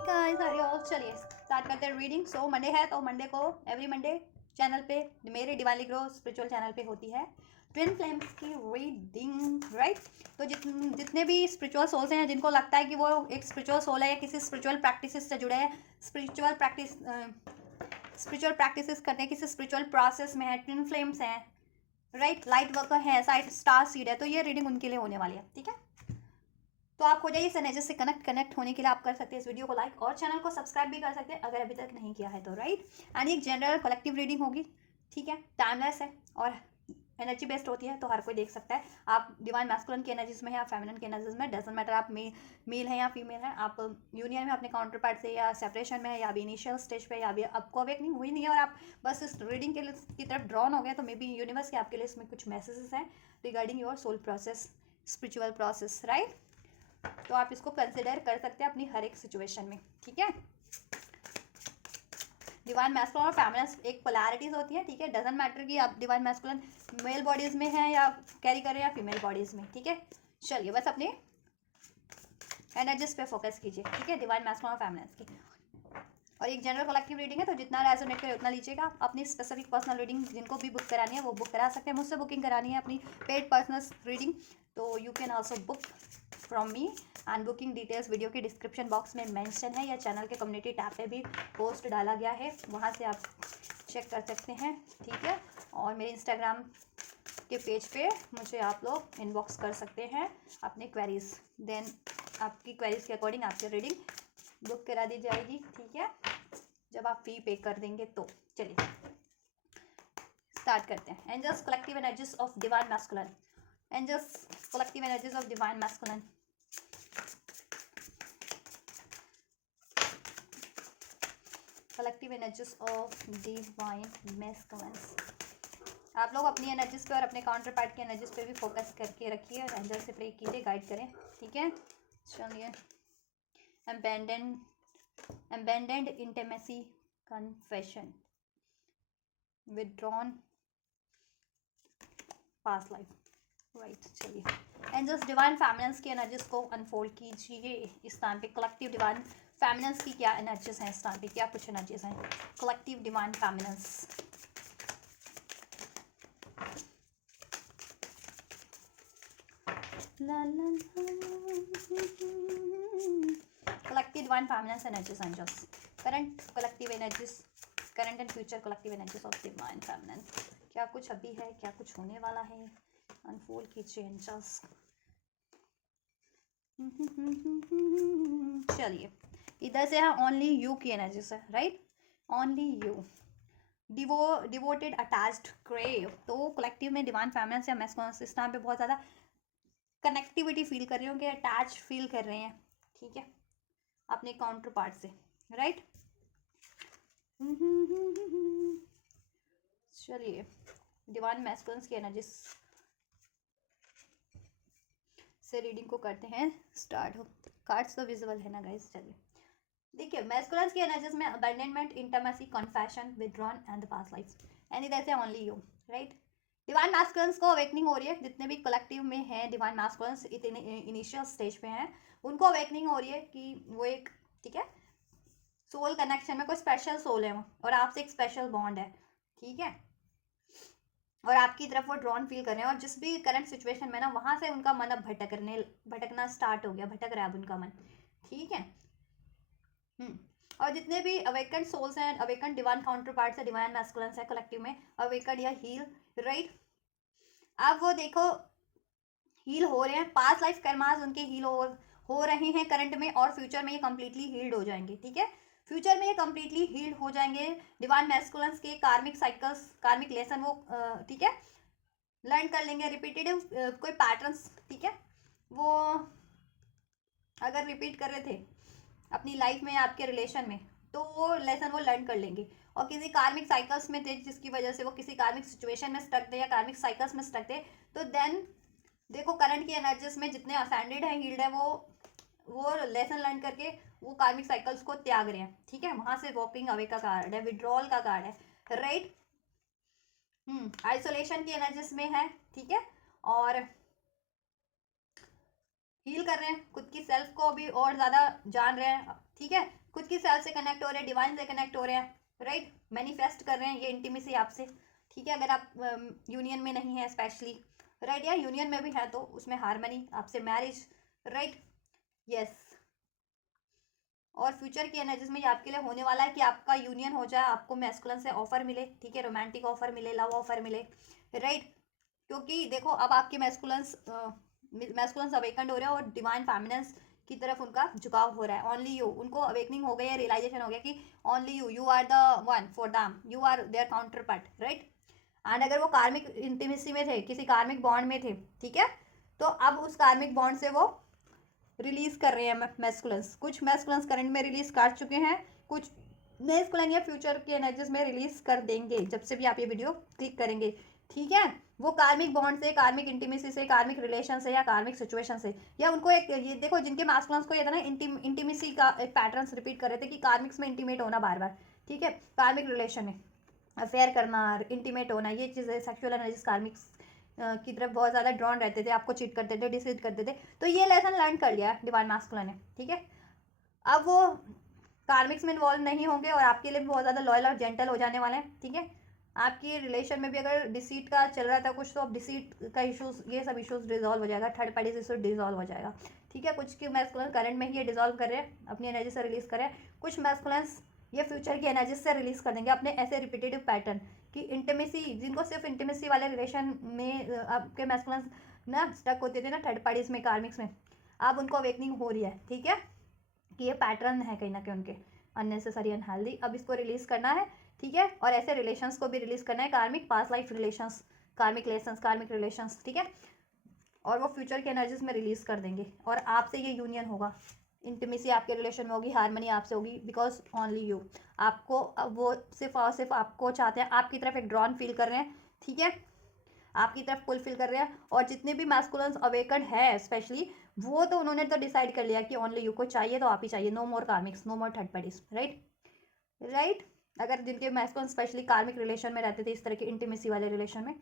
Guys are all चलिए start करते हैं रीडिंग। सो मंडे है तो मंडे को एवरी मंडे चैनल पे मेरे डिवाइनली ग्रो स्पिरिचुअल चैनल पे होती है ट्विन फ्लेम्स की रीडिंग, राइट। तो जितने भी स्पिरिचुअल सोल्स हैं जिनको लगता है कि वो एक स्पिरिचुअल सोल है या किसी स्पिरिचुअल प्रैक्टिसेस से जुड़े हैं, स्पिरिचुअल प्रैक्टिसेस करते हैं, किसी स्पिरिचुअल प्रोसेस में है, ट्विन फ्लेम्स हैं, राइट, लाइट वर्कर है, साइड स्टार सीड है, तो ये रीडिंग उनके लिए होने वाली है, ठीक है। तो आप हो जाइए इस एनर्जी से कनेक्ट होने के लिए आप कर सकते हैं इस वीडियो को लाइक और चैनल को सब्सक्राइब भी कर सकते हैं अगर अभी तक नहीं किया है तो, राइट। एंड एक जनरल कलेक्टिव रीडिंग होगी, ठीक है, टाइमलेस है और एनर्जी बेस्ड होती है, तो हर कोई देख सकता है। आप डिवाइन मैस्कुलिन की एनर्जीज में है या फेमिनिन की एनर्जीज में, डजंट मैटर आप मेल है या फीमेल है, आप यूनियन में अपने काउंटर पार्ट से या सेपरेशन में है या अभी इनिशियल स्टेज पे या अभी आपको अवेकनिंग हुई नहीं है और आप बस इस रीडिंग के लिए की तरफ ड्रॉन हो गए, तो मे बी यूनिवर्स के आपके लिए इसमें कुछ मैसेजेस हैं regarding your soul process, spiritual process, right. तो आप इसको कंसिडर कर सकते हैं अपनी हर एक सिचुएशन में, ठीक है। डिवाइन मैस्कुलिन और फेमिनिन एक पोलैरिटीज होती है, ठीक है। डजंट मैटर कि आप डिवाइन मैस्कुलिन मेल बॉडीज में है या कैरी कर रहे हैं या फीमेल बॉडीज में, ठीक है। चलिए बस अपने एनर्जीज पे फोकस कीजिए, ठीक है, डिवाइन मैस्कुलिन और फेमिनिन की। और एक जनरल कलेक्टिव रीडिंग है, तो जितना रेजोनेट करे उतना लीजिएगा। अपनी स्पेसिफिक पर्सनल रीडिंग जिनको भी बुक करानी है वो बुक करा सकते हैं, मुझसे बुकिंग करानी है अपनी पेड पर्सनल रीडिंग, तो you can also book from me and booking details video के डिस्क्रिप्शन बॉक्स में मेंशन है या चैनल के कम्युनिटी टैब पे भी पोस्ट डाला गया है, वहाँ से आप चेक कर सकते हैं, ठीक है। और मेरे इंस्टाग्राम के पेज पे मुझे आप लोग इनबॉक्स कर सकते हैं अपने क्वेरीज, देन आपकी क्वेरीज के अकॉर्डिंग आपकी रीडिंग बुक करा दी जाएगी, ठीक है, जब आप फी पे कर देंगे तो। चलिए स्टार्ट करते हैं। Angels collective energies of divine masculine, angels collective energies of divine masculine. Collective energies of divine masculine. आप लोग अपनी एनर्जीज पे और अपने काउंटर पार्ट की एनर्जीज पे भी फोकस करके रखिए और एंजल से प्रे कीजिए, गाइड करें, ठीक है। चलिए abandoned intimacy confession, withdrawn past life, right. चलिए एंजल्स डिवाइन फेमिनिन्स की एनर्जीज को अनफोल्ड कीजिए इस टाइम पे। कलेक्टिव डिवाइन फेमिनिन्स की क्या एनर्जीज हैं इस टाइम पे, क्या कुछ एनर्जीज हैं collective divine feminines. collective divine feminine energies angels, current collective energies, current and future collective energies of divine feminine, क्या कुछ अभी है, क्या कुछ होने वाला है, अनफोल्ड कीजिए एंजल्स। चलिए इधर से है ओनली यू की एनर्जीज है, right, only you, devoted attached crave. तो कलेक्टिव में डिवाइन फेमिनिन या मैस्कुलिन इस टाइम पे बहुत ज़्यादा कनेक्टिविटी फील कर रहे होंगे, अटैच फील कर रहे हैं, ठीक है, अपने काउंटर पार्ट से, राइट। चलिए डिवाइन मैस्कुलिन की एनर्जी से रीडिंग को करते हैं स्टार्ट। हो कार्ड्स तो विजिबल है ना गाइस। चलिए देखिए मैस्कुलिन की एनर्जीज में abandonment, intimacy, confession, withdrawn and the past life, any that say only you, right. Divine masculines को अवेकनिंग हो रही है, जितने भी कलेक्टिव में है डिवाइन मैस्कुलिन्स इनिशियल स्टेज पे हैं, उनको अवेकनिंग हो रही है कि वो एक, ठीक है, सोल कनेक्शन में कोई स्पेशल सोल है वो और आपसे एक स्पेशल बॉन्ड है, ठीक है, और आपकी तरफ वो ड्रॉन फील कर रहे हैं और जिस भी करंट सिचुएशन में ना वहाँ से उनका मन अब भटकना स्टार्ट हो गया, भटक रहा है अब उनका मन, ठीक है। और जितने भी अवेकन सोल्स हैं, अवेकन डिवाइन काउंटर पार्ट्स है, डिवाइन मैस्कुलिन्स है कलेक्टिव में, अवेकन या हील, राइट। अब वो देखो हील हो रहे हैं, पास्ट लाइफ कर्मास उनके हील हो रहे हैं करंट में, और फ्यूचर में ये कंप्लीटली हील्ड हो जाएंगे, ठीक है, फ्यूचर में ये कंप्लीटली हील्ड हो जाएंगे। डिवाइन मैस्कुलिन्स के कार्मिक साइकिल्स, कार्मिक लेसन वो, ठीक है, लर्न कर लेंगे। रिपीटेटिव कोई पैटर्न्स, ठीक है, वो अगर रिपीट कर रहे थे अपनी लाइफ में, आपके रिलेशन में, तो वो लेसन वो लर्न कर लेंगे। और किसी कार्मिक साइकिल्स में थे जिसकी वजह से वो किसी कार्मिक सिचुएशन में स्टक थे या कार्मिक साइकिल्स में स्टक थे, तो देन देखो करंट की एनर्जीज में जितने असेंडेड है, हील्ड है, वो लेसन लर्न करके वो कार्मिक साइकिल्स को त्याग रहे हैं, ठीक है, वहां से वॉकिंग अवे का कार्ड है, विड्रॉल का कार्ड है, राइट। आइसोलेशन की एनर्जीज में है, ठीक है, और हील कर रहे हैं, खुद की सेल्फ को भी और ज़्यादा जान रहे हैं, ठीक है, खुद की सेल्फ से कनेक्ट हो रहे हैं, डिवाइन से कनेक्ट हो रहे हैं, राइट, मैनिफेस्ट कर रहे हैं ये इंटीमेसी आपसे, ठीक है। अगर आप यूनियन में नहीं है स्पेशली, राइट, या यूनियन में भी है तो उसमें हारमनी, आपसे मैरिज, राइट, यस। और फ्यूचर की एनर्जीज में ये आपके लिए होने वाला है कि आपका यूनियन हो जाए, आपको मैस्कुलिन से ऑफर मिले, ठीक है, रोमांटिक ऑफर मिले, लव ऑफर मिले, राइट। क्योंकि देखो अब आपके मैस्कुलिन्स अवेकन्ड हो रहे हैं और डिवाइन फेमिनिन्स की तरफ उनका झुकाव हो रहा है। ओनली यू, उनको अवेकनिंग हो गई है, रियलाइजेशन हो गया कि only you, you are the one for them, you are their counterpart, right. And अगर वो कार्मिक इंटीमेसी में थे, किसी कार्मिक बॉन्ड में थे, ठीक है, तो अब उस कार्मिक बॉन्ड से वो रिलीज कर रहे हैं मैस्कुलेंस, कुछ मैस्कुलेंस करंट में रिलीज कर चुके हैं, कुछ मैस्कुलिन या फ्यूचर के एनर्जीज में रिलीज कर देंगे जब से भी आप ये वीडियो क्लिक करेंगे, ठीक है। वो कार्मिक बॉन्ड से, कार्मिक इंटीमेसी से, कार्मिक रिलेशन से या कार्मिक सिचुएशन से, या उनको एक ये देखो जिनके मैस्कुलिन्स को ये था ना इंटीमेसी का एक पैटर्न रिपीट कर रहे थे कि कार्मिक्स में इंटीमेट होना बार बार, ठीक है, कार्मिक रिलेशन में अफेयर करना, इंटीमेट होना, ये चीज़ें सेक्सुअल एनर्जीज कार्मिक्स की तरफ बहुत ज़्यादा ड्रॉन रहते थे, आपको चीट करते थे, डिसीड करते थे, तो ये लेसन लर्न कर लिया डिवाइन मास्कुलिन ने, ठीक है। अब वो कार्मिक्स में इन्वॉल्व नहीं होंगे और आपके लिए भी बहुत ज़्यादा लॉयल और जेंटल हो जाने वाले हैं, ठीक है। आपकी रिलेशन में भी अगर डिसीट का चल रहा था कुछ, तो अब डिसीट का इशूज़, ये सब इशूज़ डिजॉल्व हो जाएगा, थर्ड पार्टी से इशू डिजॉल्व हो जाएगा, ठीक है। कुछ की मैस्कुलिन करंट में ही ये डिजॉल्व कर रहे हैं, अपनी एनर्जी से रिलीज कर रहे हैं, कुछ मैस्कुलिन्स ये फ्यूचर की एनर्जी से रिलीज कर देंगे अपने ऐसे रिपीटेटिव पैटर्न कि इंटीमेसी, जिनको सिर्फ इंटीमेसी वाले रिलेशन में आपके मैस्कुलिन्स ना स्टक होते थे ना थर्ड पार्टीज में, कार्मिक्स में, अब उनको अवेकनिंग हो रही है, ठीक है, कि ये पैटर्न है कहीं ना कहीं उनके अननेसेसरी अनहेल्दी, अब इसको रिलीज करना है, ठीक है। और ऐसे रिलेशंस को भी रिलीज करना है, कार्मिक पास्ट लाइफ रिलेशंस, कार्मिक लेसन्स, कार्मिक रिलेशंस, ठीक है। और वो फ्यूचर की एनर्जीज में रिलीज कर देंगे और आपसे ये यूनियन होगा, इंटीमेसी आपके रिलेशन में होगी, हारमनी आपसे होगी, बिकॉज ओनली यू, आपको वो सिर्फ और सिर्फ आपको चाहते हैं, आपकी तरफ एक ड्रॉन फील कर रहे हैं, ठीक है, आपकी तरफ फुल फिल कर रहे हैं। और जितने भी मैस्कुलिन्स अवेकन्ड है स्पेशली, वो तो उन्होंने तो डिसाइड कर लिया कि ओनली यू को चाहिए तो आप ही चाहिए, नो मोर कार्मिक्स, नो मोर थर्ड पार्टीज, राइट, राइट। अगर जिनके मैस्कुलिन स्पेशली कार्मिक रिलेशन में रहते थे, इस तरह के इंटीमेसी वाले रिलेशन में,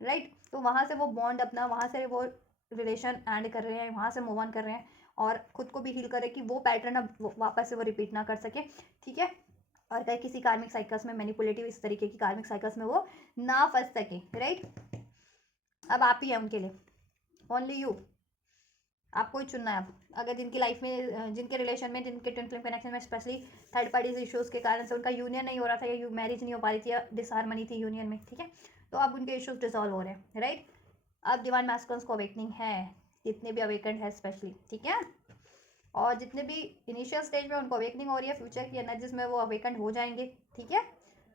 राइट, तो वहाँ से वो बॉन्ड अपना, वहाँ से वो रिलेशन एंड कर रहे हैं, वहाँ से मूव ऑन कर रहे हैं और खुद को भी हील करें कि वो पैटर्न अब वापस से वो रिपीट ना कर सके, ठीक है। और कहीं किसी कार्मिक साइकिल्स में, मैनिपुलेटिव इस तरीके की कार्मिक साइकिल्स में वो ना फंस सके, राइट। अब आप ही हैं उनके लिए, ओनली यू, आपको ही चुनना है अब। अगर जिनकी लाइफ में, जिनके रिलेशन में, जिनके ट्विन फ्लेम कनेक्शन में स्पेशली थर्ड पार्टीज इश्यूज़ के कारण से उनका यूनियन नहीं हो रहा था या मैरिज नहीं हो पा रही थी या डिसहार्मनी थी यूनियन में, ठीक है, तो अब उनके इश्यूज डिसॉल्व हो रहे हैं, राइट। अब डिवाइन मैस्कुलिन्स को अवेकनिंग है, जितने भी अवेकन्ड है स्पेशली, ठीक है। और जितने भी इनिशियल स्टेज में उनको अवेकनिंग हो रही है, फ्यूचर की एनर्जीज में वो अवेकन्ड हो जाएंगे, ठीक है,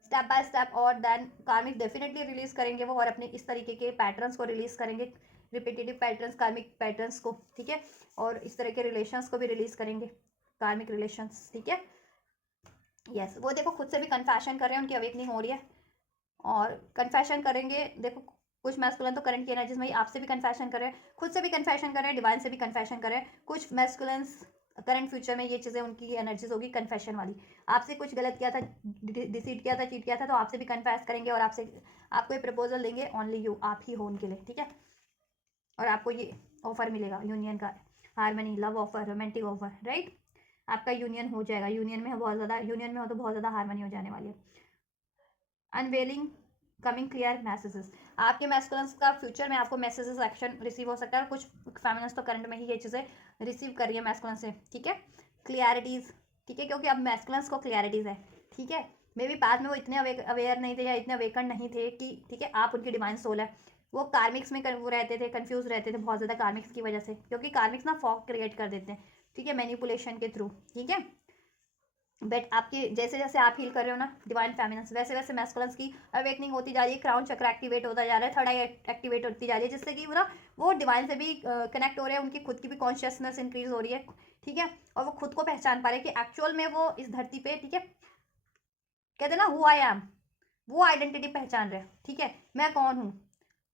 स्टेप बाय स्टेप। और देन कार्मिक डेफिनेटली रिलीज करेंगे वो, और अपने इस तरीके के पैटर्न्स को रिलीज करेंगे, रिपीटेटिव पैटर्न्स, कार्मिक पैटर्न्स को, ठीक है। और इस तरह के रिलेशंस को भी रिलीज करेंगे, कार्मिक रिलेशंस, ठीक है, यस। वो देखो खुद से भी कन्फेशन कर रहे हैं, उनकी अवेकनिंग हो रही है और कन्फेशन करेंगे। देखो कुछ मैस्कुलिन तो करंट की एनर्जीज में ही आपसे भी कन्फेशन कर रहे हैं, खुद से भी कन्फेशन कर रहे हैं, डिवाइन से भी कन्फेशन कर रहे हैं। कुछ मैस्कुलिन्स करंट फ्यूचर में ये चीज़ें उनकी एनर्जीज होगी कन्फेशन वाली, आपसे कुछ गलत किया था, डिसीट किया था, चीट किया था, तो आपसे भी कन्फेस करेंगे और आपसे, आपको ये प्रपोजल देंगे, ओनली यू, आप ही हो उनके लिए, ठीक है। और आपको ये ऑफर मिलेगा यूनियन का, harmony, love offer, romantic offer, right. आपका यूनियन हो जाएगा, यूनियन में बहुत ज़्यादा, यूनियन में हो तो बहुत ज़्यादा हारमनी हो जाने वाली है। अनवेलिंग कमिंग क्लियर मैसेजेस, आपके मैस्कुलिन्स का फ्यूचर में आपको मैसेजेस एक्शन रिसीव हो सकता है, कुछ फेमिनिन्स तो करंट में ही ये चीज़ें रिसीव कर रही है मैस्कुलिन से, ठीक है। क्लियरिटीज़, ठीक है, क्योंकि अब मैस्कुलिन्स को क्लियरिटीज़ है, ठीक है। मे बी बाद में वो इतने अवेयर नहीं थे या इतने अवेकन नहीं थे कि, ठीक है, आप उनकी डिवाइन सोल है। वो कार्मिक्स में वो रहते थे, कन्फ्यूज रहते थे बहुत ज़्यादा कार्मिक्स की वजह से, क्योंकि कार्मिक्स ना फॉग क्रिएट कर देते हैं, ठीक है, मैनिपुलेशन के थ्रू, ठीक है। बट आपके जैसे जैसे आप हील कर रहे हो ना डिवाइन फेमिनिन्स, वैसे वैसे मैस्कुलिन्स की अवेकनिंग होती जा रही है, क्राउन चक्र एक्टिवेट होता जा रहा है, थर्ड आई एक्टिवेट होती जा रही है, जिससे कि वो डिवाइन से भी कनेक्ट हो रहे हैं, उनकी खुद की भी कॉन्शियसनेस इंक्रीज हो रही है, ठीक है। और वो खुद को पहचान पा रहे हैं कि एक्चुअल में वो इस धरती पे, ठीक है, कहते ना हु आई एम, वो आइडेंटिटी पहचान रहे हैं, ठीक है, मैं कौन हूँ।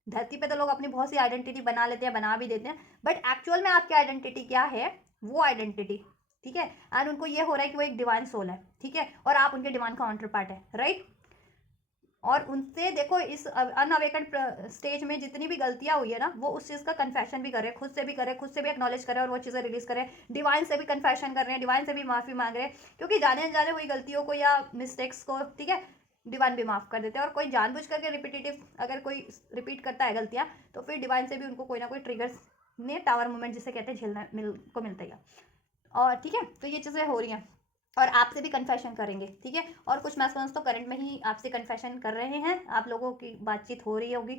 धरती पे तो लोग अपनी बहुत सी आइडेंटिटी बना लेते हैं, बना भी देते हैं, बट एक्चुअल में आपकी आइडेंटिटी क्या है, वो आइडेंटिटी, ठीक है। एंड उनको ये हो रहा है कि वो एक डिवाइन सोल है, ठीक है, और आप उनके डिवाइन काउंटर पार्ट है, राइट। और उनसे देखो इस अनअवेकन स्टेज में जितनी भी गलतियां हुई है ना, वो उस चीज़ का कन्फेशन भी कर रहे हैं, खुद से भी कर रहे हैं, खुद से भी एक्नॉलेज कर रहे हैं और वो चीज़ें रिलीज कर रहे हैं, डिवाइन से भी कन्फेशन कर रहे हैं, डिवाइन से भी माफ़ी मांग रहे हैं, क्योंकि जाने अनजाने हुई गलतियों को या मिस्टेक्स को, ठीक है, डिवाइन भी माफ़ कर देते हैं। और कोई जानबूझ करके रिपीटेटिव अगर कोई रिपीट करता है गलतियाँ, तो फिर डिवाइन से भी उनको कोई ना कोई ट्रिगर्स ने टावर मूवमेंट जिसे कहते हैं झेलना को मिलता है। और ठीक है, तो ये चीज़ें हो रही हैं और आपसे भी कन्फेशन करेंगे, ठीक है। और कुछ मैस्कुलिन्स तो करंट में ही आपसे कन्फेशन कर रहे हैं, आप लोगों की बातचीत हो रही होगी,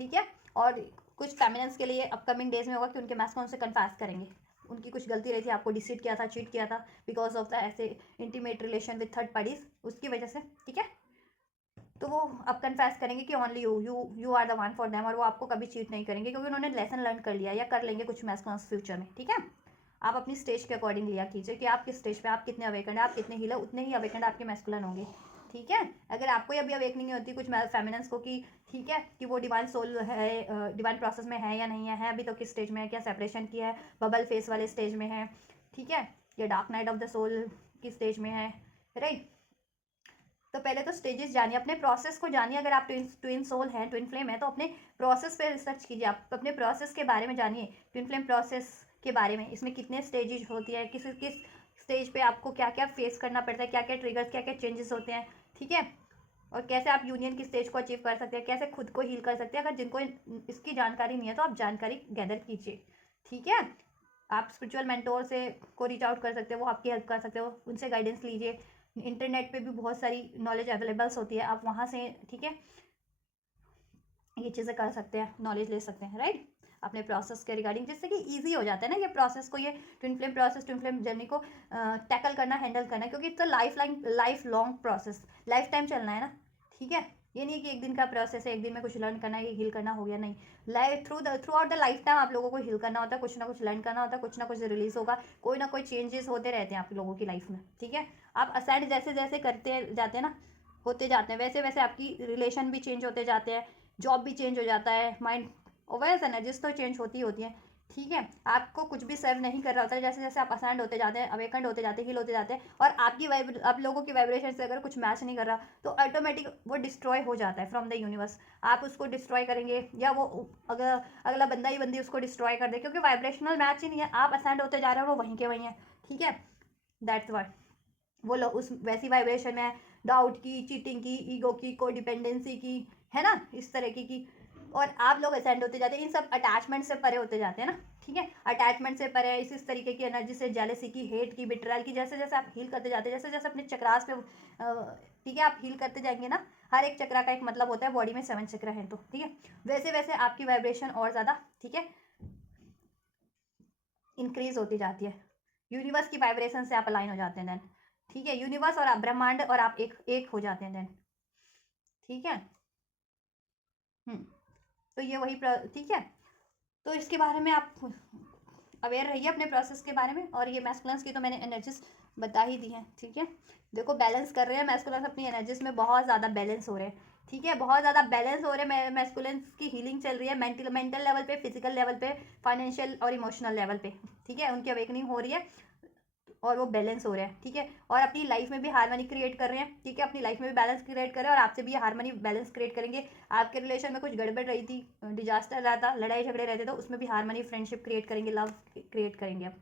ठीक है। और कुछ फेमिनिन्स के लिए अपकमिंग डेज में होगा कि उनके मैस्कुलिन से कन्फेस करेंगे, उनकी कुछ गलती रही थी, आपको डिसीट किया था, चीट किया था बिकॉज ऑफ द ऐसे intimate relation with third parties, उसकी वजह से, ठीक है। तो वो अब कन्फेस करेंगे कि only you are the one for them, और वो आपको कभी चीट नहीं करेंगे क्योंकि उन्होंने लेसन लर्न कर लिया, या कर लेंगे कुछ मैस्कुलिन्स फ्यूचर में, ठीक है। आप अपनी स्टेज के अकॉर्डिंग लिया कीजिए कि आप किस स्टेज पे, आप कितने अवेकेंड, आप कितने हील, उतने ही अवेकेंड आपके मैस्कुलिन होंगे, ठीक है। अगर आपको अभी अवेकनिंग होती कुछ फेमिनिन्स को कि ठीक है कि वो डिवाइन सोल है, डिवाइन प्रोसेस में है या नहीं है अभी तो किस स्टेज में है, क्या सेपरेशन की है, बबल फेस वाले स्टेज में है, ठीक है, या dark night of the soul किस स्टेज में है, राइट। तो पहले तो स्टेजेस जानिए, अपने प्रोसेस को जानिए। अगर आप ट्विन सोल हैं, ट्विन फ्लेम है, तो अपने प्रोसेस पे रिसर्च कीजिए, आप अपने प्रोसेस के बारे में जानिए, ट्विन फ्लेम प्रोसेस के बारे में, इसमें कितने स्टेजेस होती है, किस किस स्टेज पे आपको क्या क्या फेस करना पड़ता है, क्या क्या ट्रिगर्स, क्या क्या चेंजेस होते हैं, ठीक है। और कैसे आप यूनियन की स्टेज को अचीव कर सकते हैं, कैसे खुद को हील कर सकते हैं। अगर जिनको इसकी जानकारी नहीं है तो आप जानकारी गैदर कीजिए, ठीक है। आप स्पिरिचुअल मेंटोर से को रीच आउट कर सकते हो, वो आपकी हेल्प कर सकते हो, उनसे गाइडेंस लीजिए। इंटरनेट पे भी बहुत सारी नॉलेज अवेलेबल्स होती है, आप वहाँ से, ठीक है, ये चीज़ें कर सकते हैं, नॉलेज ले सकते हैं, राइट, अपने प्रोसेस के रिगार्डिंग, जिससे कि ईजी हो जाता है ना ये प्रोसेस को, ये twin flame process, twin flame journey को टैकल करना, हैंडल करना, क्योंकि it's life long process, life time चलना है ना, ठीक है। ये नहीं कि एक दिन का प्रोसेस है, एक दिन में कुछ लर्न करना है, ये हील करना हो गया, नहीं, life through out the life time आप लोगों को हील करना होता है, कुछ ना कुछ लर्न करना होता है, कुछ ना कुछ रिलीज होगा, कोई ना कोई चेंजेस होते रहते हैं आप लोगों की लाइफ में, ठीक है। आप असेंड जैसे जैसे करते जाते हैं ना, होते जाते हैं, वैसे वैसे आपकी रिलेशन भी चेंज होते जाते हैं, जॉब भी चेंज हो जाता है, माइंड ओवरस एनर्जीज तो चेंज होती होती हैं, ठीक है। आपको कुछ भी सर्व नहीं कर रहा होता है, जैसे जैसे आप असेंड होते जाते हैं, अवेकंड होते जाते हैं, हील होते जाते हैं, और आपकी आप लोगों की वाइब्रेशन से अगर कुछ मैच नहीं कर रहा तो ऑटोमेटिक वो डिस्ट्रॉय हो जाता है फ्रॉम द यूनिवर्स। आप उसको डिस्ट्रॉय करेंगे या वो अगर अगला बंदा ही बंदी उसको डिस्ट्रॉय कर दे, क्योंकि वाइब्रेशनल मैच ही नहीं है, आप असेंड होते जा रहे हो, वो वहीं के वहीं है, ठीक है। दैट्स व्हाट वो लोग उस वैसी वाइब्रेशन में, डाउट की, चीटिंग की, ईगो की, कोडिपेंडेंसी की, है ना, इस तरह की। और आप लोग असेंड होते जाते हैं, इन सब अटैचमेंट से परे होते जाते हैं ना, ठीक है। अटैचमेंट से परे, इस तरीके की एनर्जी से, जेलसी की, हेट की, बिट्रायल की, जैसे जैसे आप हील करते जाते हैं, जैसे जैसे अपने चक्रास पे, ठीक है, आप हील करते जाएंगे ना, हर एक चक्रा का एक मतलब होता है, बॉडी में 7 चक्र हैं तो, ठीक है, वैसे वैसे आपकी वाइब्रेशन और ज़्यादा, ठीक है, इंक्रीज होती जाती है, यूनिवर्स की वाइब्रेशन से आप अलाइन हो जाते हैं देन, ठीक है, यूनिवर्स और आप ब्रह्मांड और आप एक हो जाते हैं देन, ठीक है। तो ये वही ठीक है। तो इसके बारे में आप अवेयर रहिए अपने प्रोसेस के बारे में। और ये मैस्कुलिन्स की तो मैंने एनर्जीज बता ही दी हैं, ठीक है। देखो बैलेंस कर रहे हैं मैस्कुलिन्स अपनी एनर्जीज में, बहुत ज़्यादा बैलेंस हो रहे हैं, ठीक है, बहुत ज़्यादा बैलेंस हो रहे हैं। मैस्कुलिन्स की हीलिंग चल रही है, मेंटल लेवल पे, फिजिकल लेवल पे, फाइनेंशियल और इमोशनल लेवल पे, ठीक है, उनकी अवेकनिंग हो रही है और वो बैलेंस हो रहा है, ठीक है। और अपनी लाइफ में भी हार्मनी क्रिएट कर रहे हैं, ठीक है, अपनी लाइफ में भी बैलेंस क्रिएट कर रहे हैं और आपसे भी हार्मनी बैलेंस क्रिएट करेंगे। आपके रिलेशन में कुछ गड़बड़ रही थी, डिजास्टर रहा था, लड़ाई झगड़े रहते तो उसमें भी हार्मनी, फ्रेंडशिप क्रिएट करेंगे, लव क्रिएट करेंगे अब,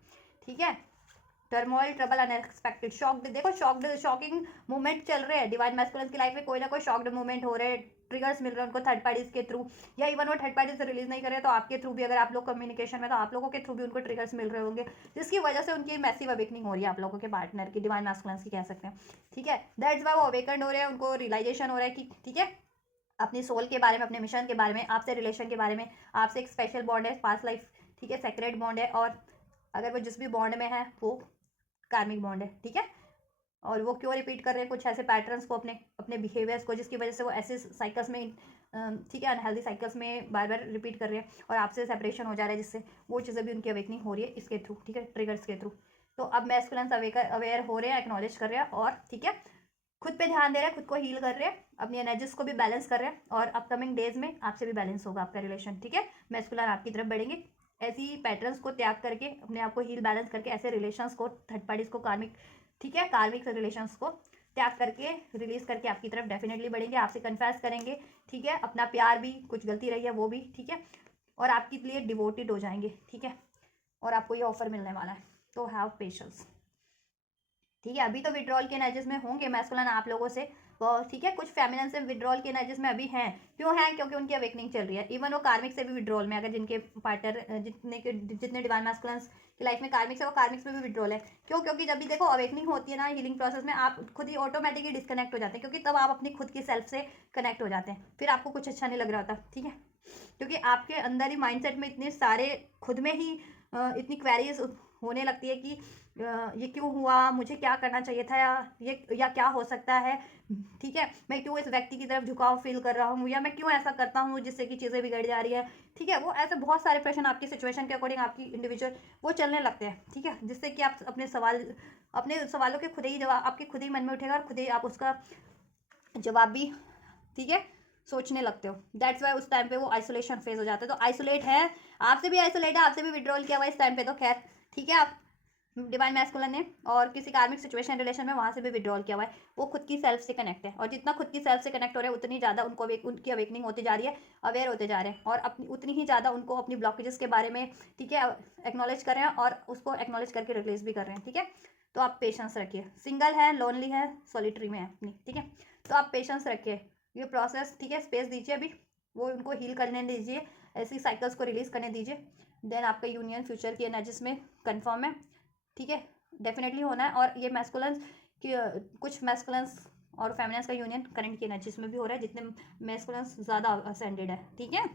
ठीक है। टर्मोइल, ट्रबल, अनएक्सपेक्टेड, शॉक्ड, देखो शॉकिंग मूवमेंट चल रहे हैं डिवाइन मैस्कुलिन की लाइफ में, कोई ना कोई शॉक्ड मूवमेंट हो रहे हैं, ट्रिगर्स मिल रहे हैं उनको थर्ड पार्टीज के थ्रू, या इवन वो थर्ड पार्टी से रिलीज नहीं कर रहे तो आपके थ्रू भी, अगर आप लोग कम्युनिकेशन में तो आप लोगों के थ्रू भी उनको ट्रिगर्स मिल रहे होंगे, जिसकी वजह से उनकी मैसिव अवेकनिंग हो रही है आप लोगों के पार्टनर की, डिवाइन मैस्कुलिन की कह सकते हैं, ठीक है। दैट्स व्हाई वो अवेकन्ड हो रहे हैं, उनको रियलाइजेशन हो रहा है कि ठीक है, अपनी सोल के बारे में, अपने मिशन के बारे में, आपसे रिलेशन के बारे में, आपसे एक स्पेशल बॉन्ड है, पास्ट लाइफ, ठीक है, सेक्रेट बॉन्ड है, और अगर वो जिस भी बॉन्ड में है वो कार्मिक बॉन्ड है, ठीक है। और वो क्यों रिपीट कर रहे हैं कुछ ऐसे पैटर्न्स को, अपने अपने बिहेवियर्स को, जिसकी वजह से वो ऐसे साइकिल्स में, ठीक है, अनहेल्दी साइकिल्स में बार बार रिपीट कर रहे हैं और आपसे सेपरेशन हो जा रहा है, जिससे वो चीज़ें भी उनकी अवेकनिंग हो रही है इसके थ्रू, ठीक है, ट्रिगर्स के थ्रू। तो अब मैस्कुलिन्स अवेयर हो रहे हैं, एक्नॉलेज कर रहे हैं और ठीक है, खुद पे ध्यान दे रहे हैं, खुद को हील कर रहे हैं, अपनी एनर्जीज को भी बैलेंस कर रहे हैं, और अपकमिंग डेज में आपसे भी बैलेंस होगा आपका रिलेशन, ठीक है। मैस्कुलिन आपकी तरफ बढ़ेंगे, ऐसी पैटर्न्स को त्याग करके, अपने आप को हील बैलेंस करके, ऐसे रिलेशंस को, थर्ड पार्टीज को, कार्मिक, ठीक है, कार्मिक रिलेशंस को त्याग करके रिलीज करके आपकी तरफ डेफिनेटली बढ़ेंगे, आपसे कन्फेस करेंगे, ठीक है, अपना प्यार भी, कुछ गलती रही है वो भी, ठीक है, और आपके लिए डिवोटेड हो जाएंगे, ठीक है, और आपको ये ऑफर मिलने वाला है। तो हैव पेशेंस, ठीक है। अभी तो विड्रॉल के एनर्जीज में होंगे मैस्कुलिन आप लोगों से, ठीक है, कुछ फेमिनिन से विड्रॉल के एनर्जीज में अभी हैं। क्यों हैं? क्योंकि उनकी अवेकनिंग चल रही है। इवन वो कार्मिक से भी विड्रॉल में, अगर जिनके पार्टनर जितने डिवाइन मैस्कुलिन्स की लाइफ में कार्मिक्स है, वो कार्मिक्स में भी विड्रॉल है। क्यों? क्योंकि जब भी देखो अवेकनिंग होती है ना हीलिंग प्रोसेस में, आप खुद ही ऑटोमेटिकली डिस्कनेक्ट हो जाते हैं, क्योंकि तब आप अपनी खुद की सेल्फ से कनेक्ट हो जाते हैं, फिर आपको कुछ अच्छा नहीं लग रहा होता, ठीक है, क्योंकि आपके अंदर ही माइंडसेट में इतने सारे खुद में ही इतनी क्वेरीज होने लगती है कि ये क्यों हुआ, मुझे क्या करना चाहिए था, या क्या हो सकता है, ठीक है, मैं क्यों इस व्यक्ति की तरफ झुकाव फील कर रहा हूँ, या मैं क्यों ऐसा करता हूँ जिससे कि चीज़ें बिगड़ जा रही है, ठीक है, वो ऐसे बहुत सारे प्रश्न आपकी सिचुएशन के अकॉर्डिंग, आपकी इंडिविजुअल वो चलने लगते हैं, ठीक है, जिससे कि आप अपने सवालों के खुद ही जवाब आपके खुद ही मन में उठेगा, और खुद ही आप उसका जवाब भी, ठीक है, सोचने लगते हो। दैट्स वाई उस टाइम पे वो आइसोलेशन फेज हो जाता है। तो आइसोलेट है, आपसे भी आइसोलेट है, आपसे भी विड्रॉल किया हुआ इस टाइम पे, तो खैर ठीक है, आप डिवाइन मैस्कुलिन ने, और किसी कार्मिक सिचुएशन रिलेशन में वहाँ से भी विड्रॉल किया हुआ है, वो खुद की सेल्फ से कनेक्ट है, और जितना खुद की सेल्फ से कनेक्ट हो रहे हैं उतनी ज़्यादा उनको उनकी अवेकनिंग होती जा रही है, अवेयर होते जा रहे हैं, और अपनी उतनी ही ज़्यादा उनको अपनी ब्लॉकेजेस के बारे में, ठीक है, एक्नॉलेज कर रहे हैं, और उसको एक्नॉलेज करके रिलीज भी कर रहे हैं, ठीक है। तो आप पेशेंस रखिए, सिंगल है, लोनली है, सॉलिटरी में है अपनी, ठीक है, तो आप पेशेंस रखिए, ये प्रोसेस, ठीक है, स्पेस दीजिए, अभी वो उनको हील करने दीजिए, ऐसी साइकिल्स को रिलीज करने दीजिए, देन आपका यूनियन फ्यूचर की एनर्जीज में कंफर्म है, ठीक है, डेफिनेटली होना है। और ये मैस्कुलिन्स की कुछ मैस्कुलिन्स और फेमिनिन्स का यूनियन करंट की एनर्जीज में भी हो रहा है, जितने मैस्कुलिन्स ज़्यादा असेंडेड है, ठीक है।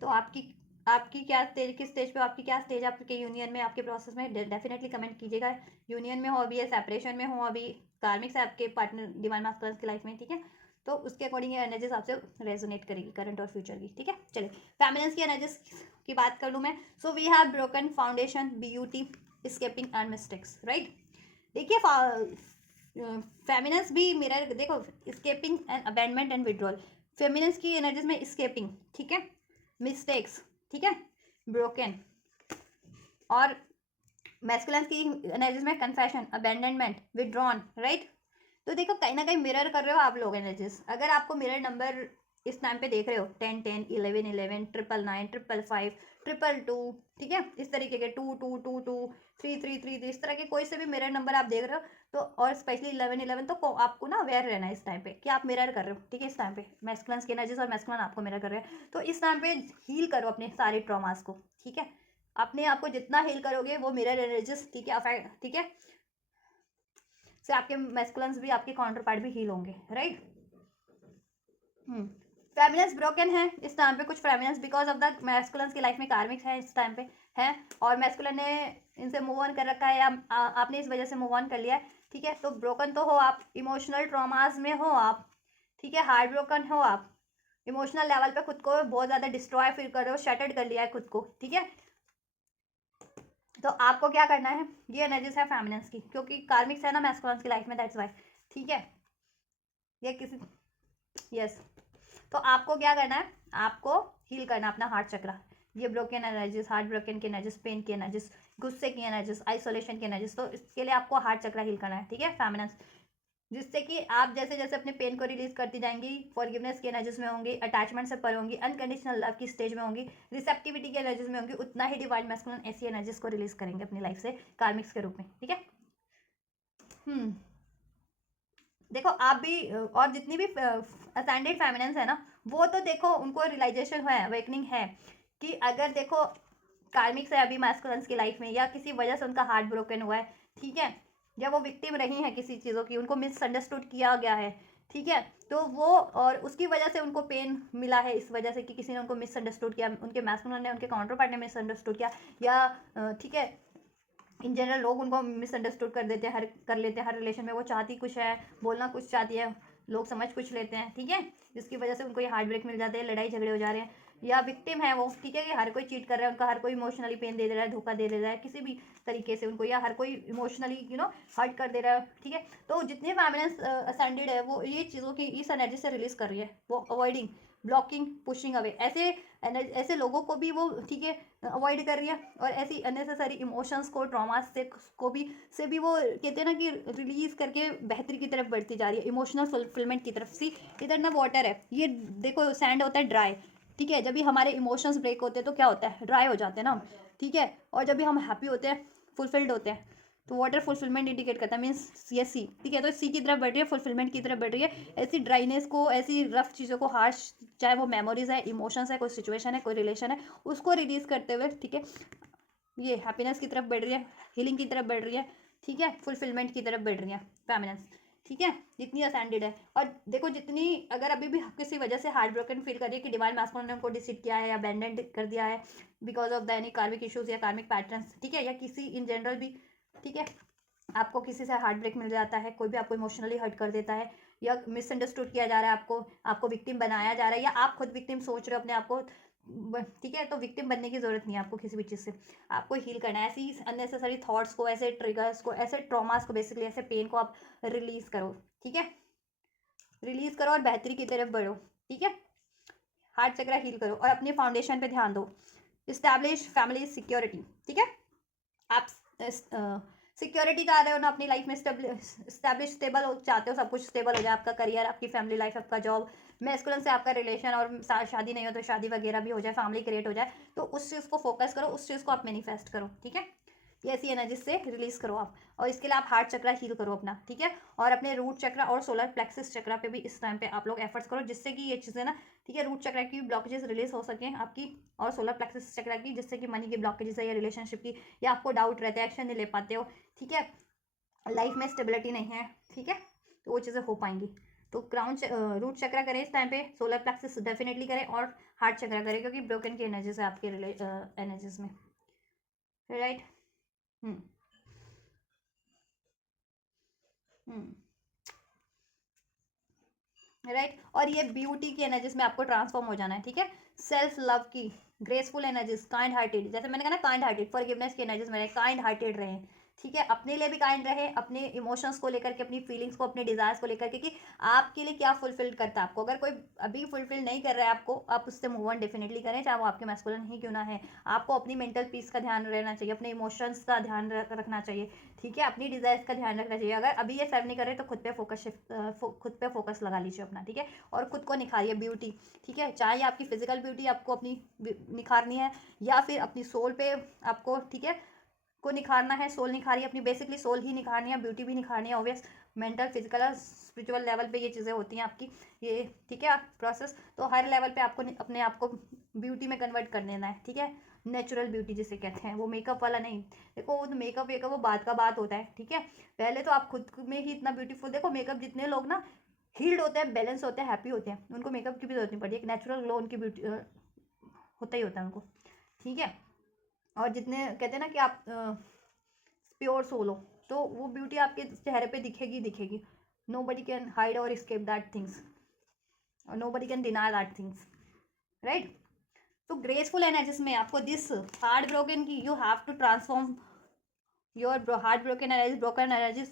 तो आपकी क्या स्टेज, किस स्टेज पे आपकी क्या स्टेज आपके यूनियन में, आपके प्रोसेस में, डेफिनेटली कमेंट कीजिएगा। यूनियन में हो अभी, या सेपरेशन में हो अभी, कार्मिक से आपके पार्टनर डिवाइन मास्कुलिन्स की लाइफ में, ठीक है, तो उसके अकॉर्डिंग ये एनर्जीज आपसे रेजोनेट करेगी करंट और फ्यूचर की, ठीक है। चलिए फेमिनिन्स की एनर्जीज की बात कर लूँ मैं। So we have broken foundation, beauty, escaping and mistakes, right? देखिए फेमिनिन्स भी मिरर, देखो escaping and abandonment and withdrawal, feminines की एनर्जीज में escaping, ठीक है, मिस्टेक्स, ठीक है, ब्रोकन, और मैस्कुलिन्स की एनर्जीज में कन्फेशन, अबैंडनमेंट, विड्रॉन, राइट। तो देखो कहीं ना कहीं मिरर कर रहे हो आप लोग एनर्जीज। अगर आपको मिरर नंबर इस टाइम पे देख रहे हो 10 10 11 11 999 555 222, ठीक है, इस तरीके के 2 2 2 2 3 3 3 इस तरह के कोई से भी मिरर नंबर आप देख रहे हो, तो और स्पेशली 11 11, तो आपको ना अवेयर रहना है इस टाइम पे कि आप मिरर कर रहे हो, ठीक है, इस टाइम पे मैस्कुलिन्स की एनर्जीज और मैस्कुलिन आपको मिरर कर रहे हैं। तो इस टाइम पे हील करो अपने सारे ट्रॉमास को, ठीक है, अपने आप को जितना हील करोगे वो मिरर एनर्जीज, ठीक है, ठीक है, से आपके मैस्कुलिन्स भी, आपके काउंटर पार्ट भी हील होंगे, राइट। फेमिनिन्स ब्रोकन है इस टाइम पे, कुछ feminines because of the masculines की लाइफ में कार्मिक्स है इस टाइम पे है, और मैस्कुलिन ने इनसे मूव ऑन कर रखा है, या आपने इस वजह से मूव ऑन कर लिया है, ठीक है। तो ब्रोकन तो हो आप, इमोशनल ट्रॉमास में हो आप, ठीक है, हार्ट ब्रोकन हो आप, इमोशनल लेवल पे खुद को बहुत ज़्यादा डिस्ट्रॉय फील कर रहे हो, शैटर्ड कर लिया है खुद को, ठीक है। तो आपको क्या करना है, ये एनर्जीज है फेमिनिन्स की, क्योंकि कार्मिक्स है ना मैस्कुलिन्स की लाइफ में, दैट्स वाई, ठीक है, ये किसी यस। तो आपको क्या करना है, आपको हील करना अपना हार्ट चक्रा, ये ब्रोकन एनर्जीज, हार्ट ब्रोकन की एनर्जीज, पेन की एनर्जीज, गुस्से की एनर्जीज, आइसोलेशन की एनर्जीज, तो इसके लिए आपको हार्ट चक्रा हील करना है, ठीक है, फेमिनिन्स, जिससे कि आप जैसे जैसे अपने पेन को रिलीज करती जाएंगी, फॉरगिवनेस की एनर्जीज में होंगी, अटैचमेंट से पर होंगी, अनकंडीशनल लव की स्टेज में होंगी, रिसेप्टिविटी की एनर्जीज में होंगी, उतना ही डिवाइन मैस्कुलिन ऐसी एनर्जीज को रिलीज करेंगे अपनी लाइफ से कार्मिक्स के रूप में, ठीक है। देखो आप भी, और जितनी भी असेंडेड फेमिनिन्स है ना, वो तो देखो उनको रियलाइजेशन है, अवेकनिंग है, कि अगर देखो कार्मिक्स है अभी मैस्कुलिन्स की लाइफ में, या किसी वजह से उनका हार्ट ब्रोकन हुआ है, ठीक है, या वो विक्टिम रही हैं किसी चीज़ों की, उनको मिसअंडरस्टूड किया गया है, ठीक है, तो वो, और उसकी वजह से उनको पेन मिला है, इस वजह से कि किसी ने उनको मिसअंडरस्टूड किया, उनके मैस्कुलिन ने उनके काउंटर पार्ट ने मिसअंडरस्टूड किया, या ठीक है, इन जनरल लोग उनको मिसअंडरस्टूड कर देते हैं, कर लेते हैं हर रिलेशन में, वो चाहती कुछ है, बोलना कुछ चाहती है, लोग समझ कुछ लेते हैं, ठीक है, जिसकी वजह से उनको ये हार्ट ब्रेक मिल जाते हैं, लड़ाई झगड़े हो जा रहे हैं, या विक्टिम है वो, ठीक है, कि हर कोई चीट कर रहा है उनका, हर कोई इमोशनली पेन दे रहा है, धोखा दे रहा है किसी भी तरीके से उनको, या हर कोई इमोशनली हर्ट कर दे रहा है, ठीक है। तो जितने फेमिनिन्स असेंडेड है वो ये चीज़ों की इस एनर्जी से रिलीज कर रही है, वो अवॉइडिंग, ब्लॉकिंग, पुशिंग अवे, ऐसे लोगों को भी वो, ठीक है, अवॉइड कर रही है, और ऐसी अननेसेसरी इमोशंस को, ट्रॉमास से भी वो कहते हैं ना कि रिलीज करके बेहतरी की तरफ बढ़ती जा रही है, इमोशनल फुलफिलमेंट की तरफ। सी इधर ना वाटर है, ये देखो सैंड होता है ड्राई, ठीक है, जब भी हमारे इमोशंस ब्रेक होते हैं तो क्या होता है, ड्राई हो जाते हैं ना हम, ठीक है, और जब भी हम हैप्पी होते हैं, फुलफिल्ड होते हैं, तो वाटर फुलफिलमेंट इंडिकेट करता है, मीन्स ये सी, ठीक है, तो सी की तरफ बढ़ रही है, फुलफिलमेंट की तरफ बढ़ रही है। ऐसी ड्राइनेस को, ऐसी रफ चीज़ों को, हार्श, चाहे वो मेमोरीज है, इमोशंस है, कोई सिचुएशन है, कोई रिलेशन है, उसको रिलीज करते हुए, ठीक है, ये हैप्पीनेस की तरफ बढ़ रही है, हीलिंग की तरफ बढ़ रही है, ठीक है, फुलफिलमेंट की तरफ बढ़ रही है फेमिनेंस, ठीक है, जितनी असेंडेड है। और देखो जितनी, अगर अभी भी किसी वजह से हार्ट ब्रोकन फील कर रही है कि डिवाइन मैस्कुलिन ने उनको डिसीड किया है या अबैंडन कर दिया है बिकॉज ऑफ द एनी कार्मिक इश्यूज या कार्मिक पैटर्न्स, ठीक है, या किसी इन जनरल भी, ठीक है, आपको किसी से हार्ट ब्रेक मिल जाता है, कोई भी आपको इमोशनली हर्ट कर देता है, या मिसअंडरस्टूड किया जा रहा है, आपको विक्टिम बनाया जा रहा है, या आप खुद विक्टिम सोच रहे हो अपने आप को, ठीक है, तो विक्टिम बनने की जरूरत नहीं है आपको किसी भी चीज़ से, आपको हील करना है। ऐसी अननेसेसरी थॉट्स को, ऐसे ट्रिगर्स को, ऐसे ट्रॉमास को, बेसिकली ऐसे पेन को आप रिलीज करो, ठीक है, रिलीज करो और बेहतरी की तरफ बढ़ो, ठीक है, हार्ट चक्र हील करो और अपने फाउंडेशन पे ध्यान दो। इस्टेब्लिश फैमिली सिक्योरिटी, ठीक है, आप सिक्योरिटी चाह रहे हो ना अपनी लाइफ में, स्टेब्लिश स्टेबल चाहते हो, सब कुछ स्टेबल हो जाए, आपका करियर, आपकी फैमिली लाइफ, आपका जॉब, मैस्कुलिन से आपका रिलेशन, और शादी नहीं हो तो शादी वगैरह भी हो जाए, फैमिली क्रिएट हो जाए, तो उस चीज़ को फोकस करो, उस चीज़ को आप मैनिफेस्ट करो, ठीक है, ये ऐसी एनर्जी से रिलीज करो आप। और इसके लिए आप हार्ट चक्र हील करो अपना, ठीक है, और अपने रूट चक्र और सोलर प्लेक्सिस चक्र पे भी इस टाइम पे आप लोग एफर्ट्स करो, जिससे कि ये चीज़ें ना, ठीक है, रूट चक्र की ब्लॉकेजेस रिलीज हो सके आपकी, और सोलर प्लेक्सिस चक्र की, जिससे कि मनी की ब्लॉकेजेस है या रिलेशनशिप की, या आपको डाउट रहता है, एक्शन नहीं ले पाते हो, ठीक है, लाइफ में स्टेबिलिटी नहीं है, ठीक है, तो वो चीज़ें हो पाएंगी। तो क्राउन रूट चक्र करें इस टाइम पे, सोलर प्लेक्सिस डेफिनेटली करें, और हार्ट चक्र करें, क्योंकि ब्रोकन की एनर्जीज है आपके एनर्जीज में, राइट। हम्म हम्म राइट, और ये ब्यूटी की एनर्जीज में आपको ट्रांसफॉर्म हो जाना है, ठीक है, सेल्फ लव की, ग्रेसफुल एनर्जीज, काइंड हार्टेड, जैसे मैंने कहा ना काइंड हार्टेड, फॉरगिवनेस की एनर्जीज में काइंड हार्टेड रहे, ठीक है, अपने लिए भी काइंड रहे, अपने इमोशंस को लेकर के, अपनी फीलिंग्स को, अपने डिजायर्स को लेकर के, कि आपके लिए क्या फुलफिल करता है आपको, अगर कोई अभी फुलफिल नहीं कर रहा है आपको, आप उससे मूव ऑन डेफिनेटली करें, चाहे वो आपके मैस्कुलिन ही क्यों ना है। आपको अपनी मेंटल पीस का ध्यान रहना चाहिए, अपने इमोशंस का ध्यान रखना चाहिए, ठीक है, अपनी डिजायर्स का ध्यान रखना चाहिए। अगर अभी ये सर्व नहीं कर रहे तो खुद पे फोकस लगा लीजिए अपना, ठीक है, और खुद को निखारिए, ब्यूटी, ठीक है, चाहे आपकी फिजिकल ब्यूटी आपको अपनी निखारनी है, या फिर अपनी सोल पे आपको, ठीक है, को निखारना है, सोल निखारिए अपनी, बेसिकली सोल ही निखारनी है, ब्यूटी भी निखारनी है, ऑब्वियस, मेंटल, फिजिकल और स्पिरिचुअल लेवल पे ये चीज़ें होती हैं आपकी, ये, ठीक है, प्रोसेस, तो हर लेवल पे आपको अपने आप को ब्यूटी में कन्वर्ट कर देना है, ठीक है, नेचुरल ब्यूटी जिसे कहते हैं, वो मेकअप वाला नहीं। देखो वो मेकअप वेकअप वो बात का बात होता है, ठीक है, पहले तो आप खुद में ही इतना ब्यूटीफुल, देखो मेकअप, जितने लोग ना हील्ड होते हैं, बैलेंस होते हैं, हैप्पी होते हैं, उनको मेकअप की भी जरूरत नहीं पड़ती, एक नेचुरल ग्लो उनकी ब्यूटी होता ही होता है उनको, ठीक है, और जितने कहते हैं ना कि आप प्योर सोल हो, तो वो ब्यूटी आपके चेहरे पे दिखेगी दिखेगी, nobody can hide or escape that things, और nobody can deny that things, right. तो ग्रेसफुल एनर्जीज में आपको दिस हार्ट ब्रोकन की, you have to transform your heart broken energies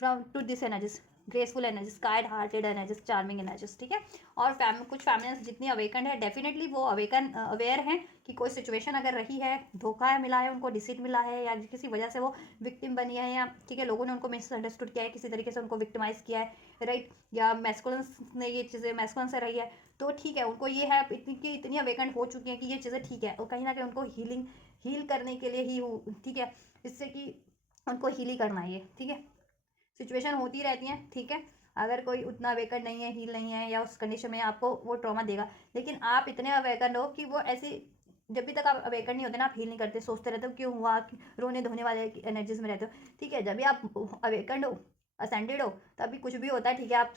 from to this energies, graceful energies, kind hearted energies, charming energies, ठीक है, और कुछ families जितनी awaken है, डेफिनेटली वो अवेयर हैं कि कोई सिचुएशन अगर रही है, धोखा मिला है उनको, डिसीट मिला है, या किसी वजह से वो विक्टिम बनी है, या ठीक है लोगों ने उनको मिसअंडरस्टूड किया है, किसी तरीके से उनको विक्टिमाइज किया है, राइट, या मैस्कुलिन ने ये चीज़ें मैस्कुलिन से रही है, तो ठीक है, उनको ये है इतनी अवेकन हो चुकी है कि ये चीज़ें ठीक है, और कहीं ना कहीं उनको हील करने के लिए ही, ठीक है, इससे कि उनको हील ही करना है ये, ठीक है, सिचुएशन होती रहती हैं, ठीक है, अगर कोई उतना अवेकन नहीं है, हील नहीं है, या उस कंडीशन में आपको वो ट्रॉमा देगा, लेकिन आप इतने अवेकन हो कि वो ऐसी, जब भी तक आप अवेकन नहीं होते ना, आप हील नहीं करते, सोचते रहते हो क्यों हुआ, रोने धोने वाले एनर्जीज में रहते हो, ठीक है, जब भी आप अवेकन हो, असेंडेड हो, तभी कुछ भी होता है, ठीक है, आप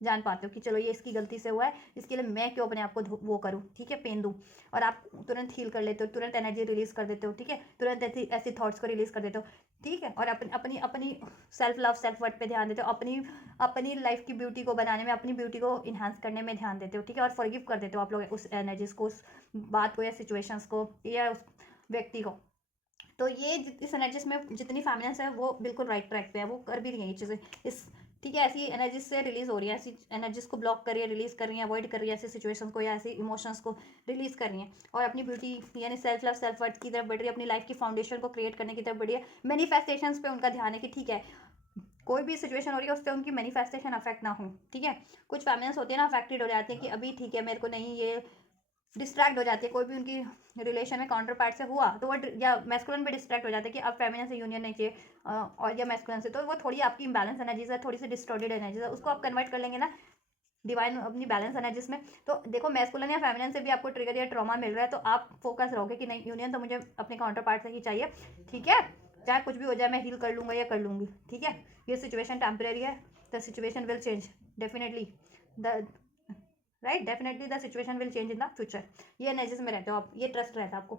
जान पाते हो कि चलो ये इसकी गलती से हुआ है, इसके लिए मैं क्यों अपने आप को वो करूँ, ठीक है, पेन दूँ, और आप तुरंत हील कर लेते हो, तुरंत एनर्जी रिलीज कर देते हो, ठीक है, तुरंत ऐसी थॉट्स को रिलीज कर देते हो, ठीक है, और अपनी अपनी अपनी सेल्फ लव, सेल्फ वर्थ पे ध्यान देते हो, अपनी अपनी लाइफ की ब्यूटी को बनाने में, अपनी ब्यूटी को इन्हांस करने में ध्यान देते हो, ठीक है, और फॉरगिव कर देते हो आप लोग उस एनर्जीज को, उस बात को, या सिचुएशंस को, या उस व्यक्ति को। तो ये इस एनर्जीज में जितनी फैमिलीज है वो बिल्कुल राइट ट्रैक पे है, वो कर भी रही है ये चीज़ें, इस ठीक है, ऐसी एनर्जी से रिलीज हो रही है, ऐसी एनर्जीज को ब्लॉक कर रही है, रिलीज कर रही है, अवॉइड कर रही है ऐसी सिचुएशंस को या ऐसे इमोशंस को रिलीज कर रही है, और अपनी ब्यूटी यानी सेल्फ लव सेल्फ वर्थ की तरफ बढ़ रही है, अपनी लाइफ की फाउंडेशन को क्रिएट करने की तरफ बढ़ रही है। मैनिफेस्टेशंस पे उनका ध्यान है कि ठीक है कोई भी सिचुएशन हो रही है उस पर उनकी मैनिफेस्टेशन अफेक्ट ना हो। ठीक है, कुछ फैमिलीज होती है ना अफेक्टेड हो जाती है कि अभी ठीक है मेरे को नहीं, ये डिस्ट्रैक्ट हो जाती है, कोई भी उनकी रिलेशन में काउंटर पार्ट से हुआ तो वो या मैस्कुलिन भी डिस्ट्रैक्ट हो जाता है कि अब फेमिनिन से यूनियन नहीं चाहिए और या मैस्कुलिन से, तो वो थोड़ी आपकी इम्बैलेंस एनर्जीज है, थोड़ी सी डिस्टॉर्टेड एनर्जीज है, उसको आप कन्वर्ट कर लेंगे ना डिवाइन अपनी बैलेंस एनर्जीज में। तो देखो मैस्कुलिन या फेमिनिन से भी आपको ट्रिगर या ट्रॉमा मिल रहा है तो आप फोकस रहोगे कि नहीं यूनियन तो मुझे अपने काउंटर पार्ट से ही चाहिए। ठीक है, चाहे कुछ भी हो जाए मैं हील कर लूँगा या कर लूँगी। ठीक है, ये सिचुएशन टेम्परेरी है, the situation will change definitely, the right definitely the situation will change in the future. ये एनर्जीज में रहते हो आप, ये ट्रस्ट रहता है आपको।